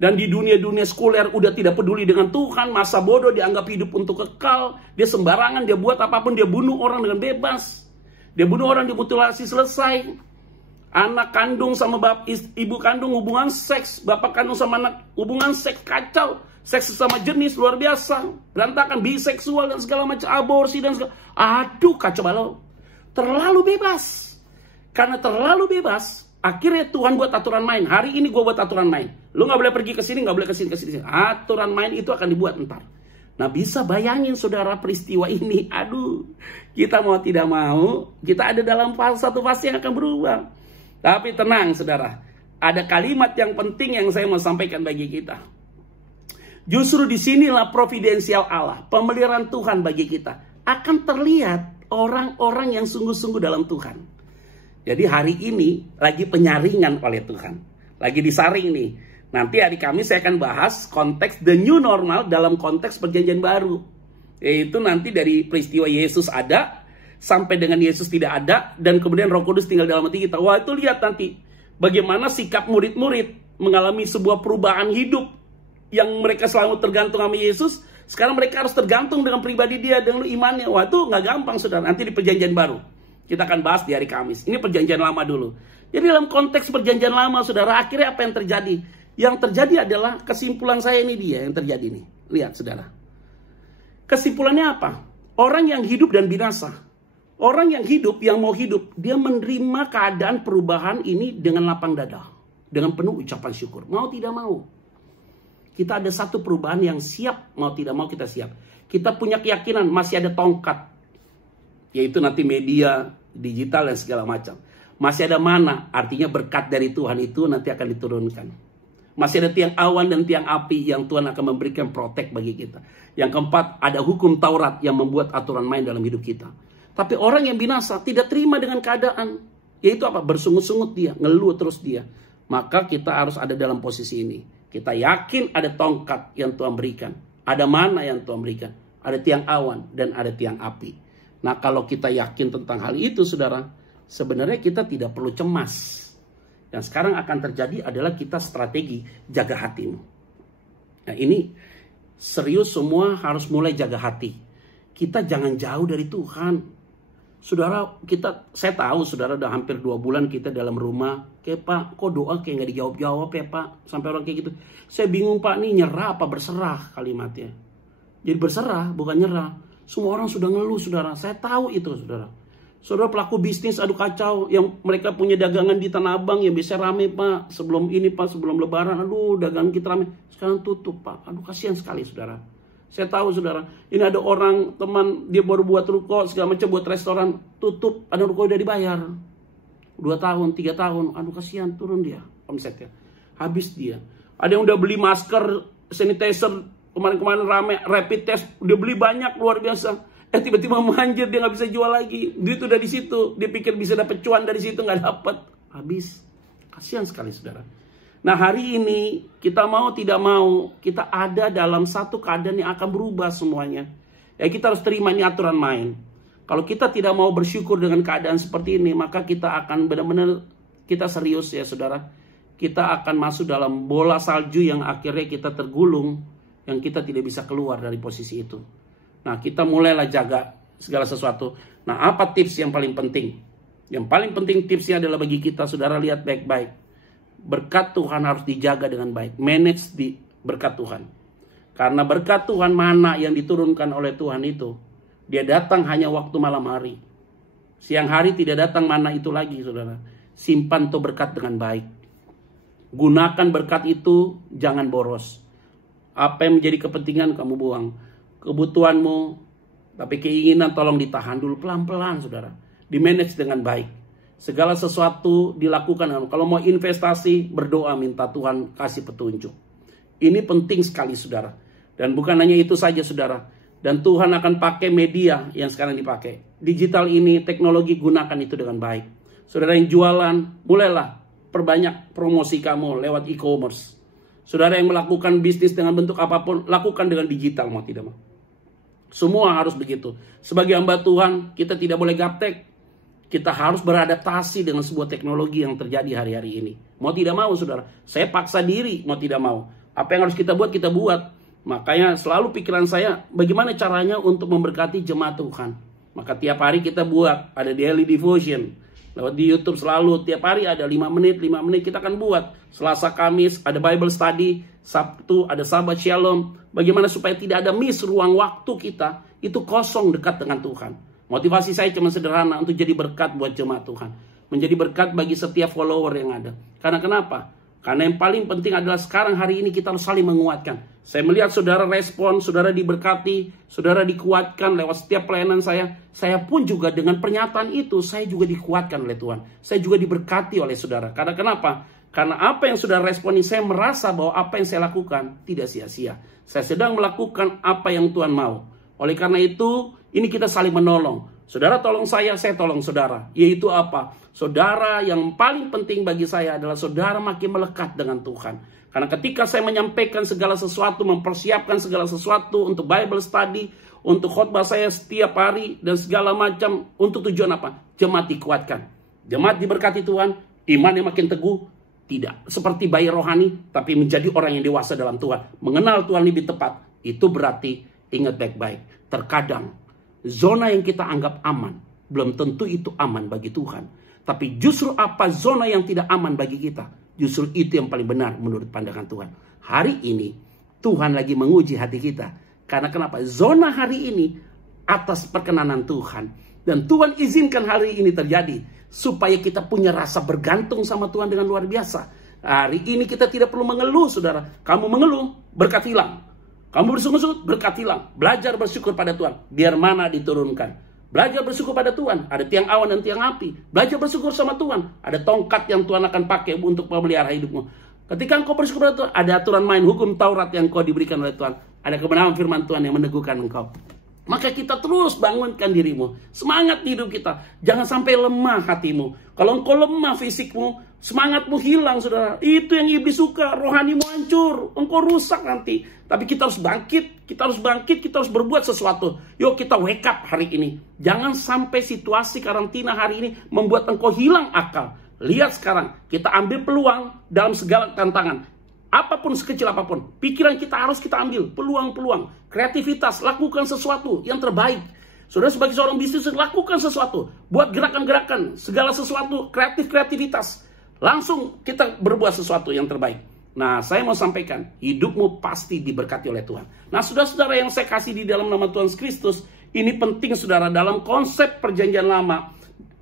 Dan di dunia-dunia sekuler udah tidak peduli dengan Tuhan, masa bodoh dianggap hidup untuk kekal, dia sembarangan, dia buat apapun, dia bunuh orang dengan bebas. Dia bunuh orang, dimutilasi, selesai. Anak kandung sama ibu kandung hubungan seks, bapak kandung sama anak hubungan seks, kacau. Seks sesama jenis luar biasa, berantakan, biseksual dan segala macam, aborsi dan segala. Aduh kacau balau. Terlalu bebas. Karena terlalu bebas, akhirnya Tuhan buat aturan main. Hari ini gue buat aturan main. Lu nggak boleh pergi ke sini, nggak boleh ke sini, ke sini. Aturan main itu akan dibuat ntar. Nah bisa bayangin saudara peristiwa ini. Aduh, kita mau tidak mau, kita ada dalam satu fase yang akan berubah. Tapi tenang saudara, ada kalimat yang penting yang saya mau sampaikan bagi kita. Justru disinilah providensial Allah, pemeliharaan Tuhan bagi kita. Akan terlihat orang-orang yang sungguh-sungguh dalam Tuhan. Jadi hari ini lagi penyaringan oleh Tuhan. Lagi disaring nih. Nanti hari Kamis saya akan bahas konteks the new normal dalam konteks perjanjian baru. Yaitu nanti dari peristiwa Yesus ada, sampai dengan Yesus tidak ada, dan kemudian Roh Kudus tinggal dalam hati kita. Wah itu lihat nanti bagaimana sikap murid-murid mengalami sebuah perubahan hidup. Yang mereka selalu tergantung sama Yesus, sekarang mereka harus tergantung dengan pribadi dia, dengan imannya. Wah itu nggak gampang saudara, nanti di perjanjian baru. Kita akan bahas di hari Kamis. Ini perjanjian lama dulu. Jadi dalam konteks perjanjian lama saudara, akhirnya apa yang terjadi? Yang terjadi adalah kesimpulan saya ini dia yang terjadi nih. Lihat saudara. Kesimpulannya apa? Orang yang hidup dan binasa. Orang yang hidup, yang mau hidup, dia menerima keadaan perubahan ini dengan lapang dada. Dengan penuh ucapan syukur. Mau tidak mau. Kita ada satu perubahan yang siap, mau tidak mau kita siap. Kita punya keyakinan masih ada tongkat. Yaitu nanti media, digital dan segala macam. Masih ada mana, artinya berkat dari Tuhan itu nanti akan diturunkan. Masih ada tiang awan dan tiang api yang Tuhan akan memberikan protek bagi kita. Yang keempat, ada hukum Taurat yang membuat aturan main dalam hidup kita. Tapi orang yang binasa tidak terima dengan keadaan. Yaitu apa? Bersungut-sungut dia, ngeluh terus dia. Maka kita harus ada dalam posisi ini. Kita yakin ada tongkat yang Tuhan berikan. Ada mana yang Tuhan berikan. Ada tiang awan dan ada tiang api. Nah kalau kita yakin tentang hal itu saudara. Sebenarnya kita tidak perlu cemas. Yang sekarang akan terjadi adalah kita strategi jaga hatimu. Nah ini serius semua harus mulai jaga hati. Kita jangan jauh dari Tuhan. Saudara, saya tahu saudara udah hampir 2 bulan kita dalam rumah. Kayak Pak, kok doa kayak nggak dijawab-jawab ya Pak? Sampai orang kayak gitu. Saya bingung Pak, nih nyerah apa berserah kalimatnya. Jadi berserah, bukan nyerah. Semua orang sudah ngeluh saudara. Saya tahu itu saudara. Saudara pelaku bisnis, aduh kacau. Yang mereka punya dagangan di Tanah Abang yang biasa rame Pak. Sebelum ini Pak, sebelum lebaran. Aduh dagangan kita rame. Sekarang tutup Pak. Aduh kasihan sekali saudara. Saya tahu saudara, ini ada orang teman dia baru buat ruko segala macam, buat restoran, tutup, ada ruko udah dibayar 2 tahun, 3 tahun, aduh kasihan, turun dia omsetnya, habis dia. Ada yang udah beli masker, sanitizer, kemarin-kemarin rame, rapid test, udah beli banyak luar biasa. Tiba-tiba manjir, dia nggak bisa jual lagi, duit udah di situ, dia pikir bisa dapat cuan dari situ, nggak dapat, habis. Kasihan sekali saudara. Nah, hari ini kita mau tidak mau, kita ada dalam satu keadaan yang akan berubah semuanya. Ya, kita harus terima ini aturan main. Kalau kita tidak mau bersyukur dengan keadaan seperti ini, maka kita akan benar-benar, kita serius ya saudara, kita akan masuk dalam bola salju yang akhirnya kita tergulung, yang kita tidak bisa keluar dari posisi itu. Nah, kita mulailah jaga segala sesuatu. Nah, apa tips yang paling penting? Yang paling penting tipsnya adalah bagi kita, saudara, lihat baik-baik. Berkat Tuhan harus dijaga dengan baik. Manage di berkat Tuhan. Karena berkat Tuhan, mana yang diturunkan oleh Tuhan itu, dia datang hanya waktu malam hari. Siang hari tidak datang mana itu lagi, saudara. Simpan tuh berkat dengan baik. Gunakan berkat itu, jangan boros. Apa yang menjadi kepentingan kamu buang. Kebutuhanmu, tapi keinginan tolong ditahan dulu pelan-pelan, saudara. Di-manage dengan baik. Segala sesuatu dilakukan. Kalau mau investasi, berdoa minta Tuhan kasih petunjuk. Ini penting sekali, saudara. Dan bukan hanya itu saja, saudara. Dan Tuhan akan pakai media yang sekarang dipakai. Digital ini, teknologi, gunakan itu dengan baik. Saudara yang jualan, mulailah perbanyak promosi kamu lewat e-commerce. Saudara yang melakukan bisnis dengan bentuk apapun, lakukan dengan digital, mau tidak mau. Semua harus begitu. Sebagai hamba Tuhan, kita tidak boleh gaptek. Kita harus beradaptasi dengan sebuah teknologi yang terjadi hari-hari ini. Mau tidak mau, saudara. Saya paksa diri, mau tidak mau. Apa yang harus kita buat, kita buat. Makanya selalu pikiran saya, bagaimana caranya untuk memberkati jemaat Tuhan. Maka tiap hari kita buat, ada daily devotion. Lewat di YouTube selalu, tiap hari ada 5 menit kita akan buat. Selasa, Kamis, ada Bible study. Sabtu, ada Sahabat Shalom. Bagaimana supaya tidak ada miss ruang waktu kita, itu kosong dekat dengan Tuhan. Motivasi saya cuma sederhana, untuk jadi berkat buat jemaat Tuhan. Menjadi berkat bagi setiap follower yang ada. Karena kenapa? Karena yang paling penting adalah sekarang hari ini kita harus saling menguatkan. Saya melihat saudara respon, saudara diberkati, saudara dikuatkan lewat setiap pelayanan saya. Saya pun juga dengan pernyataan itu, saya juga dikuatkan oleh Tuhan. Saya juga diberkati oleh saudara. Karena kenapa? Karena apa yang saudara respon ini, saya merasa bahwa apa yang saya lakukan tidak sia-sia. Saya sedang melakukan apa yang Tuhan mau. Oleh karena itu, ini kita saling menolong. Saudara tolong saya tolong saudara. Yaitu apa? Saudara, yang paling penting bagi saya adalah saudara makin melekat dengan Tuhan. Karena ketika saya menyampaikan segala sesuatu, mempersiapkan segala sesuatu untuk Bible study, untuk khotbah saya setiap hari, dan segala macam, untuk tujuan apa? Jemaat dikuatkan. Jemaat diberkati Tuhan, imannya makin teguh. Tidak seperti bayi rohani, tapi menjadi orang yang dewasa dalam Tuhan. Mengenal Tuhan lebih tepat. Itu berarti, ingat baik-baik. Terkadang, zona yang kita anggap aman, belum tentu itu aman bagi Tuhan. Tapi justru apa zona yang tidak aman bagi kita, justru itu yang paling benar menurut pandangan Tuhan. Hari ini, Tuhan lagi menguji hati kita. Karena kenapa? Zona hari ini, atas perkenanan Tuhan. Dan Tuhan izinkan hari ini terjadi. Supaya kita punya rasa bergantung sama Tuhan dengan luar biasa. Hari ini kita tidak perlu mengeluh, saudara. Kamu mengeluh, berkat hilang. Kamu bersungut-sungut, berkat hilang. Belajar bersyukur pada Tuhan. Biar mana diturunkan. Belajar bersyukur pada Tuhan. Ada tiang awan dan tiang api. Belajar bersyukur sama Tuhan. Ada tongkat yang Tuhan akan pakai untuk memelihara hidupmu. Ketika engkau bersyukur pada Tuhan, ada aturan main hukum Taurat yang kau diberikan oleh Tuhan. Ada kebenaran firman Tuhan yang meneguhkan engkau. Maka kita terus bangunkan dirimu. Semangat di hidup kita. Jangan sampai lemah hatimu. Kalau engkau lemah fisikmu, semangatmu hilang, saudara. Itu yang iblis suka. Rohanimu hancur. Engkau rusak nanti. Tapi kita harus bangkit. Kita harus bangkit. Kita harus berbuat sesuatu. Yuk kita wake up hari ini. Jangan sampai situasi karantina hari ini membuat engkau hilang akal. Lihat sekarang. Kita ambil peluang dalam segala tantangan. Apapun, sekecil apapun, pikiran kita harus kita ambil peluang-peluang, kreativitas, lakukan sesuatu yang terbaik. Saudara sebagai seorang bisnis, lakukan sesuatu, buat gerakan-gerakan, segala sesuatu, kreativitas. Langsung kita berbuat sesuatu yang terbaik. Nah, saya mau sampaikan, hidupmu pasti diberkati oleh Tuhan. Nah, saudara-saudara yang saya kasih di dalam nama Tuhan Kristus, ini penting saudara, dalam konsep perjanjian lama.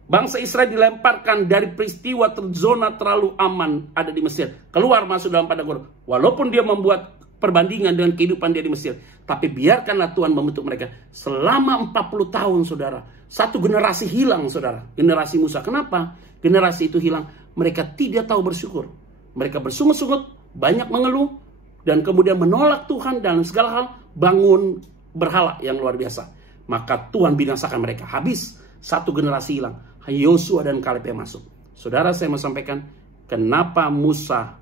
Bangsa Israel dilemparkan dari peristiwa zona terlalu aman ada di Mesir. Keluar masuk dalam padang gurun. Walaupun dia membuat perbandingan dengan kehidupan dia di Mesir. Tapi biarkanlah Tuhan membentuk mereka. Selama 40 tahun saudara. Satu generasi hilang saudara. Generasi Musa. Kenapa? Generasi itu hilang. Mereka tidak tahu bersyukur. Mereka bersungut-sungut. Banyak mengeluh. Dan kemudian menolak Tuhan dalam segala hal. Bangun berhala yang luar biasa. Maka Tuhan binasakan mereka. Habis. Satu generasi hilang. Yosua dan Kaleb yang masuk. Saudara, saya mau sampaikan, kenapa Musa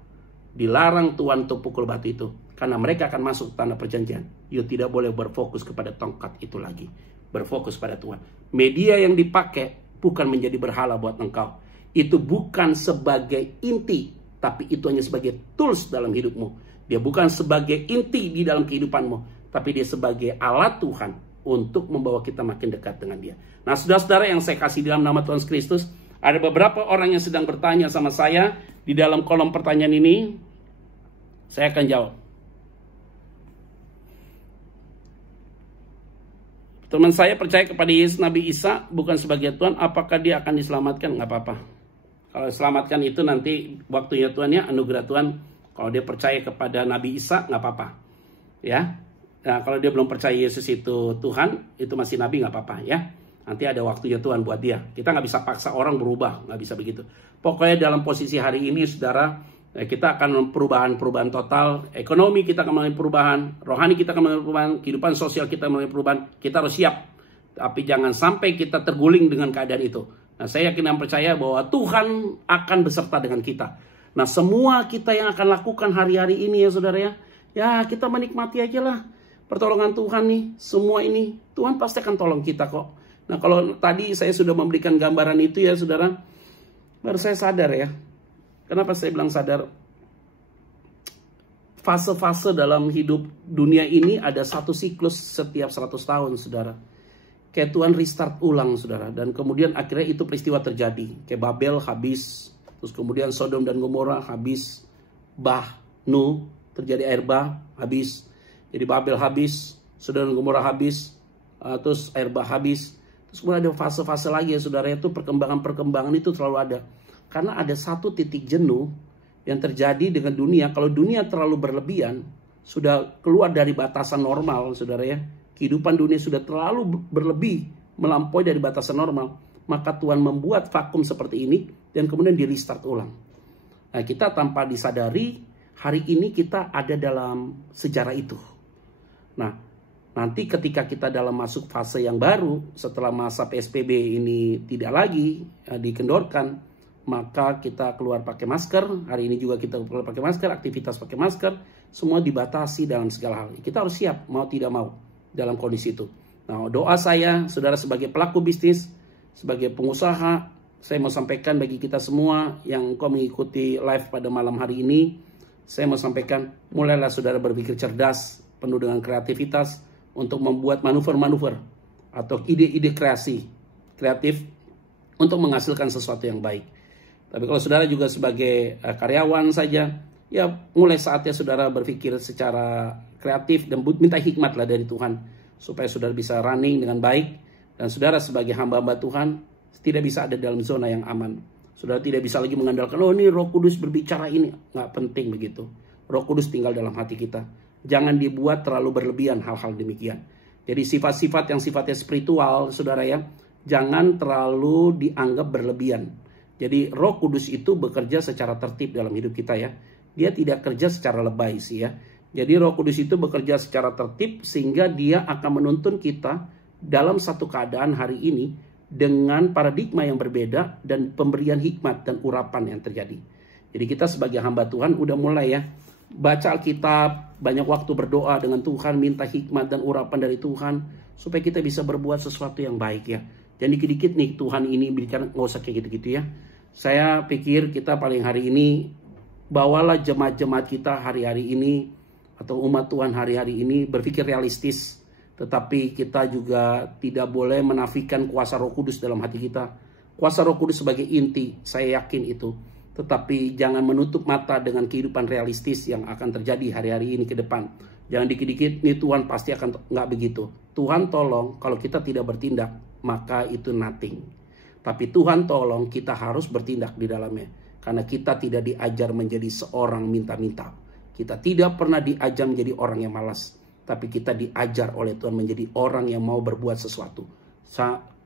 Dilarang Tuhan untuk pukul batu itu. Karena mereka akan masuk tanah perjanjian. You tidak boleh berfokus kepada tongkat itu lagi. Berfokus pada Tuhan. Media yang dipakai bukan menjadi berhala buat engkau. Itu bukan sebagai inti, tapi itu hanya sebagai tools dalam hidupmu. Dia bukan sebagai inti di dalam kehidupanmu, tapi dia sebagai alat Tuhan untuk membawa kita makin dekat dengan dia. Nah, saudara-saudara yang saya kasih dalam nama Tuhan Kristus, ada beberapa orang yang sedang bertanya sama saya di dalam kolom pertanyaan ini. Saya akan jawab. Teman saya percaya kepada Yesus Nabi Isa bukan sebagai Tuhan, apakah dia akan diselamatkan? Nggak apa-apa. Kalau diselamatkan itu nanti waktunya Tuhan ya, anugerah Tuhan. Kalau dia percaya kepada Nabi Isa, nggak apa-apa. Ya. Nah, kalau dia belum percaya Yesus itu Tuhan, itu masih Nabi, nggak apa-apa ya. Nanti ada waktunya Tuhan buat dia. Kita nggak bisa paksa orang berubah, nggak bisa begitu. Pokoknya dalam posisi hari ini, saudara, kita akan perubahan total. Ekonomi kita akan mengalami perubahan, rohani kita akan mengalami perubahan, kehidupan sosial kita mengalami perubahan. Kita harus siap. Tapi jangan sampai kita terguling dengan keadaan itu. Nah, saya yakin dan percaya bahwa Tuhan akan beserta dengan kita. Nah, semua kita yang akan lakukan hari-hari ini ya saudara ya. Ya, kita menikmati aja lah pertolongan Tuhan nih. Semua ini Tuhan pasti akan tolong kita kok. Nah, kalau tadi saya sudah memberikan gambaran itu ya saudara, baru saya sadar ya. Kenapa saya bilang sadar? Fase-fase dalam hidup dunia ini ada satu siklus setiap 100 tahun saudara. Kayak Tuhan restart ulang saudara. Dan kemudian akhirnya itu peristiwa terjadi. Kayak Babel habis. Terus kemudian Sodom dan Gomora habis. Nuh terjadi air bah habis. Jadi Babel habis. Sodom dan Gomora habis. Terus air bah habis. Terus kemudian ada fase-fase lagi ya saudara. Itu perkembangan-perkembangan itu selalu ada. Karena ada satu titik jenuh yang terjadi dengan dunia. Kalau dunia terlalu berlebihan. Sudah keluar dari batasan normal saudara ya. Kehidupan dunia sudah terlalu berlebih, melampaui dari batasan normal. Maka Tuhan membuat vakum seperti ini dan kemudian di restart ulang. Nah, kita tanpa disadari hari ini kita ada dalam sejarah itu. Nah, nanti ketika kita dalam masuk fase yang baru, setelah masa PSBB ini tidak lagi dikendorkan, maka kita keluar pakai masker. Hari ini juga kita keluar pakai masker, aktivitas pakai masker, semua dibatasi dalam segala hal. Kita harus siap, mau tidak mau, dalam kondisi itu. Nah, doa saya, saudara sebagai pelaku bisnis, sebagai pengusaha, saya mau sampaikan bagi kita semua yang kau mengikuti live pada malam hari ini, saya mau sampaikan, mulailah saudara berpikir cerdas, penuh dengan kreativitas, untuk membuat manuver-manuver, atau ide-ide kreatif, untuk menghasilkan sesuatu yang baik. Tapi kalau saudara juga sebagai karyawan saja, ya mulai saatnya saudara berpikir secara kreatif dan minta hikmat lah dari Tuhan supaya saudara bisa running dengan baik. Dan saudara sebagai hamba-hamba Tuhan tidak bisa ada dalam zona yang aman. Saudara tidak bisa lagi mengandalkan, oh ini Roh Kudus berbicara ini. Nggak penting begitu. Roh Kudus tinggal dalam hati kita. Jangan dibuat terlalu berlebihan hal-hal demikian. Jadi sifat-sifat yang sifatnya spiritual saudara ya, jangan terlalu dianggap berlebihan. Jadi Roh Kudus itu bekerja secara tertib dalam hidup kita ya. Dia tidak kerja secara lebay sih ya. Jadi Roh Kudus itu bekerja secara tertib sehingga dia akan menuntun kita dalam satu keadaan hari ini dengan paradigma yang berbeda dan pemberian hikmat dan urapan yang terjadi. Jadi kita sebagai hamba Tuhan udah mulai ya baca Alkitab, banyak waktu berdoa dengan Tuhan, minta hikmat dan urapan dari Tuhan supaya kita bisa berbuat sesuatu yang baik ya. Jadi dikit-dikit nih Tuhan ini berikan, nggak usah kayak gitu-gitu ya. Saya pikir kita paling hari ini bawalah jemaat-jemaat kita hari-hari ini atau umat Tuhan hari-hari ini berpikir realistis, tetapi kita juga tidak boleh menafikan kuasa Roh Kudus dalam hati kita. Kuasa Roh Kudus sebagai inti, saya yakin itu. Tetapi jangan menutup mata dengan kehidupan realistis yang akan terjadi hari-hari ini ke depan. Jangan dikit-dikit nih Tuhan pasti akan, nggak begitu. Tuhan tolong kalau kita tidak bertindak, maka itu nothing. Tapi Tuhan tolong kita harus bertindak di dalamnya. Karena kita tidak diajar menjadi seorang minta-minta. Kita tidak pernah diajar menjadi orang yang malas. Tapi kita diajar oleh Tuhan menjadi orang yang mau berbuat sesuatu.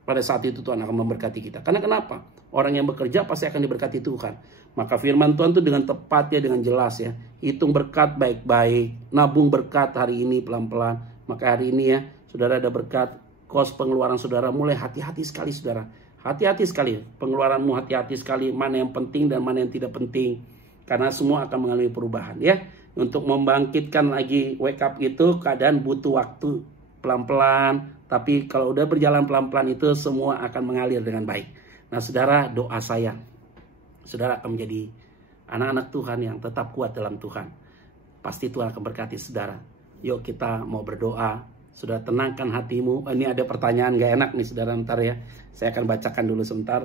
Pada saat itu Tuhan akan memberkati kita. Karena kenapa? Orang yang bekerja pasti akan diberkati Tuhan. Maka firman Tuhan itu dengan tepat ya, dengan jelas ya. Hitung berkat baik-baik. Nabung berkat hari ini pelan-pelan. Maka hari ini ya, saudara ada berkat. Kos pengeluaran saudara mulai hati-hati sekali saudara. Hati-hati sekali. Pengeluaranmu hati-hati sekali. Mana yang penting dan mana yang tidak penting. Karena semua akan mengalami perubahan ya. Untuk membangkitkan lagi wake up itu keadaan butuh waktu pelan-pelan. Tapi kalau udah berjalan pelan-pelan itu semua akan mengalir dengan baik. Nah saudara, doa saya, saudara akan menjadi anak-anak Tuhan yang tetap kuat dalam Tuhan. Pasti Tuhan akan berkati saudara. Yuk kita mau berdoa. Saudara tenangkan hatimu. Ini ada pertanyaan gak enak nih saudara, ntar ya. Saya akan bacakan dulu sebentar.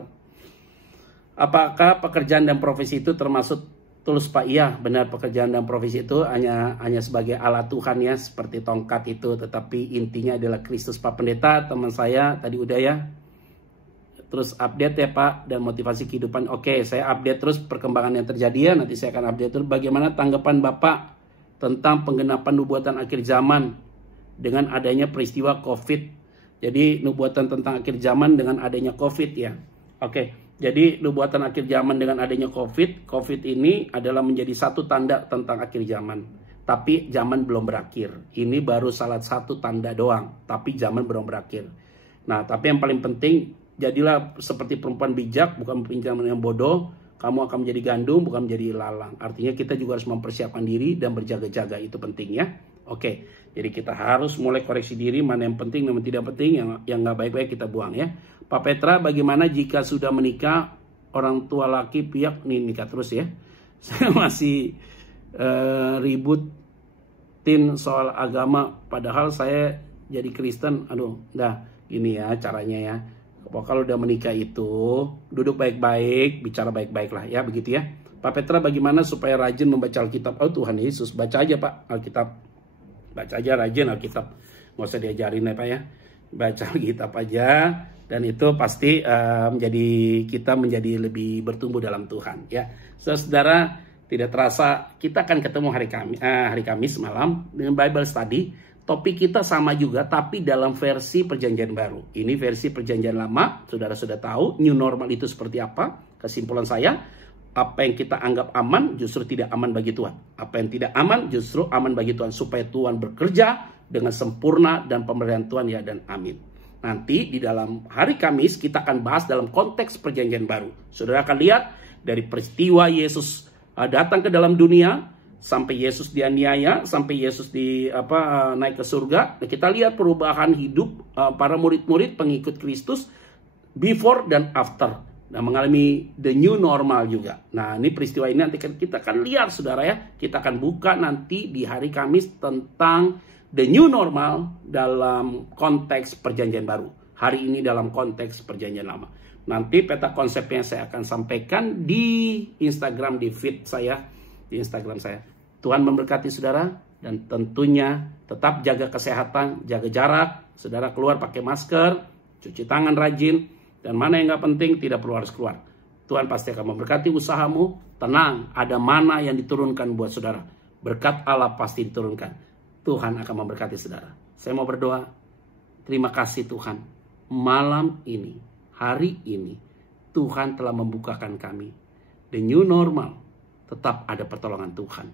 Apakah pekerjaan dan profesi itu termasuk tulus Pak? Iya, benar, pekerjaan dan profesi itu hanya sebagai alat Tuhan ya, seperti tongkat itu. Tetapi intinya adalah Kristus. Pak Pendeta, teman saya tadi udah ya. Terus update ya Pak, dan motivasi kehidupan. Oke, saya update terus perkembangan yang terjadi ya. Nanti saya akan update terus. Bagaimana tanggapan Bapak tentang penggenapan nubuatan akhir zaman dengan adanya peristiwa COVID? Jadi nubuatan tentang akhir zaman dengan adanya COVID ya. Oke, jadi nubuatan akhir zaman dengan adanya COVID. COVID ini adalah menjadi satu tanda tentang akhir zaman. Tapi zaman belum berakhir. Ini baru salah satu tanda doang. Tapi zaman belum berakhir. Nah, tapi yang paling penting, jadilah seperti perempuan bijak, bukan perempuan yang bodoh. Kamu akan menjadi gandum, bukan menjadi lalang. Artinya kita juga harus mempersiapkan diri dan berjaga-jaga. Itu penting ya. Oke, jadi kita harus mulai koreksi diri. Mana yang penting, mana yang tidak penting. Yang nggak baik-baik kita buang ya. Pak Petra, bagaimana jika sudah menikah, orang tua laki pihak, nih nikah terus ya. Saya masih ributin soal agama. Padahal saya jadi Kristen. Aduh, dah gini ya caranya ya. Kalau udah menikah itu duduk baik-baik, bicara baik-baik lah ya, begitu ya. Pak Petra, bagaimana supaya rajin membaca Alkitab? Oh Tuhan Yesus, baca aja Pak Alkitab. Baca aja rajin Alkitab. Nggak usah diajarin ya Pak ya. Baca Alkitab aja. Dan itu pasti kita menjadi lebih bertumbuh dalam Tuhan ya. Saudara, tidak terasa kita akan ketemu hari Kamis malam dengan Bible Study. Topik kita sama juga, tapi dalam versi perjanjian baru. Ini versi perjanjian lama, saudara sudah tahu new normal itu seperti apa. Kesimpulan saya, apa yang kita anggap aman justru tidak aman bagi Tuhan. Apa yang tidak aman justru aman bagi Tuhan. Supaya Tuhan bekerja dengan sempurna dan pemberian Tuhan ya dan amin. Nanti di dalam hari Kamis kita akan bahas dalam konteks perjanjian baru. Saudara akan lihat dari peristiwa Yesus datang ke dalam dunia, sampai Yesus dianiaya, sampai Yesus naik ke surga. Nah, kita lihat perubahan hidup para murid-murid pengikut Kristus before dan after. Nah, mengalami the new normal juga. Nah, ini peristiwa ini nanti kita akan lihat saudara ya. Kita akan buka nanti di hari Kamis tentang the new normal dalam konteks perjanjian baru. Hari ini dalam konteks perjanjian lama. Nanti peta konsepnya saya akan sampaikan di Instagram, di feed saya, di Instagram saya. Tuhan memberkati saudara, dan tentunya tetap jaga kesehatan, jaga jarak. Saudara keluar pakai masker, cuci tangan rajin, dan mana yang nggak penting tidak perlu harus keluar. Tuhan pasti akan memberkati usahamu. Tenang, ada mana yang diturunkan buat saudara. Berkat Allah pasti diturunkan. Tuhan akan memberkati saudara. Saya mau berdoa. Terima kasih Tuhan. Malam ini, hari ini, Tuhan telah membukakan kami. The new normal, tetap ada pertolongan Tuhan.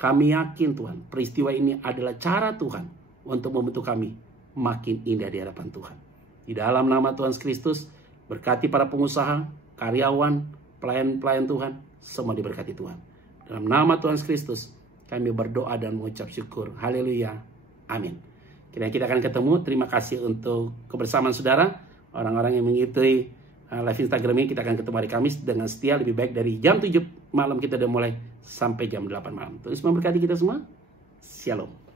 Kami yakin Tuhan, peristiwa ini adalah cara Tuhan untuk membentuk kami makin indah di hadapan Tuhan. Di dalam nama Tuhan Kristus, berkati para pengusaha, karyawan, pelayan-pelayan Tuhan, semua diberkati Tuhan. Dalam nama Tuhan Kristus, kami berdoa dan mengucap syukur. Haleluya. Amin. Kiranya kita akan ketemu. Terima kasih untuk kebersamaan saudara. Orang-orang yang mengikuti live Instagram ini, kita akan ketemu hari Kamis dengan setia, lebih baik dari jam 7 malam kita udah mulai sampai jam 8 malam. Terus memberkati kita semua. Shalom.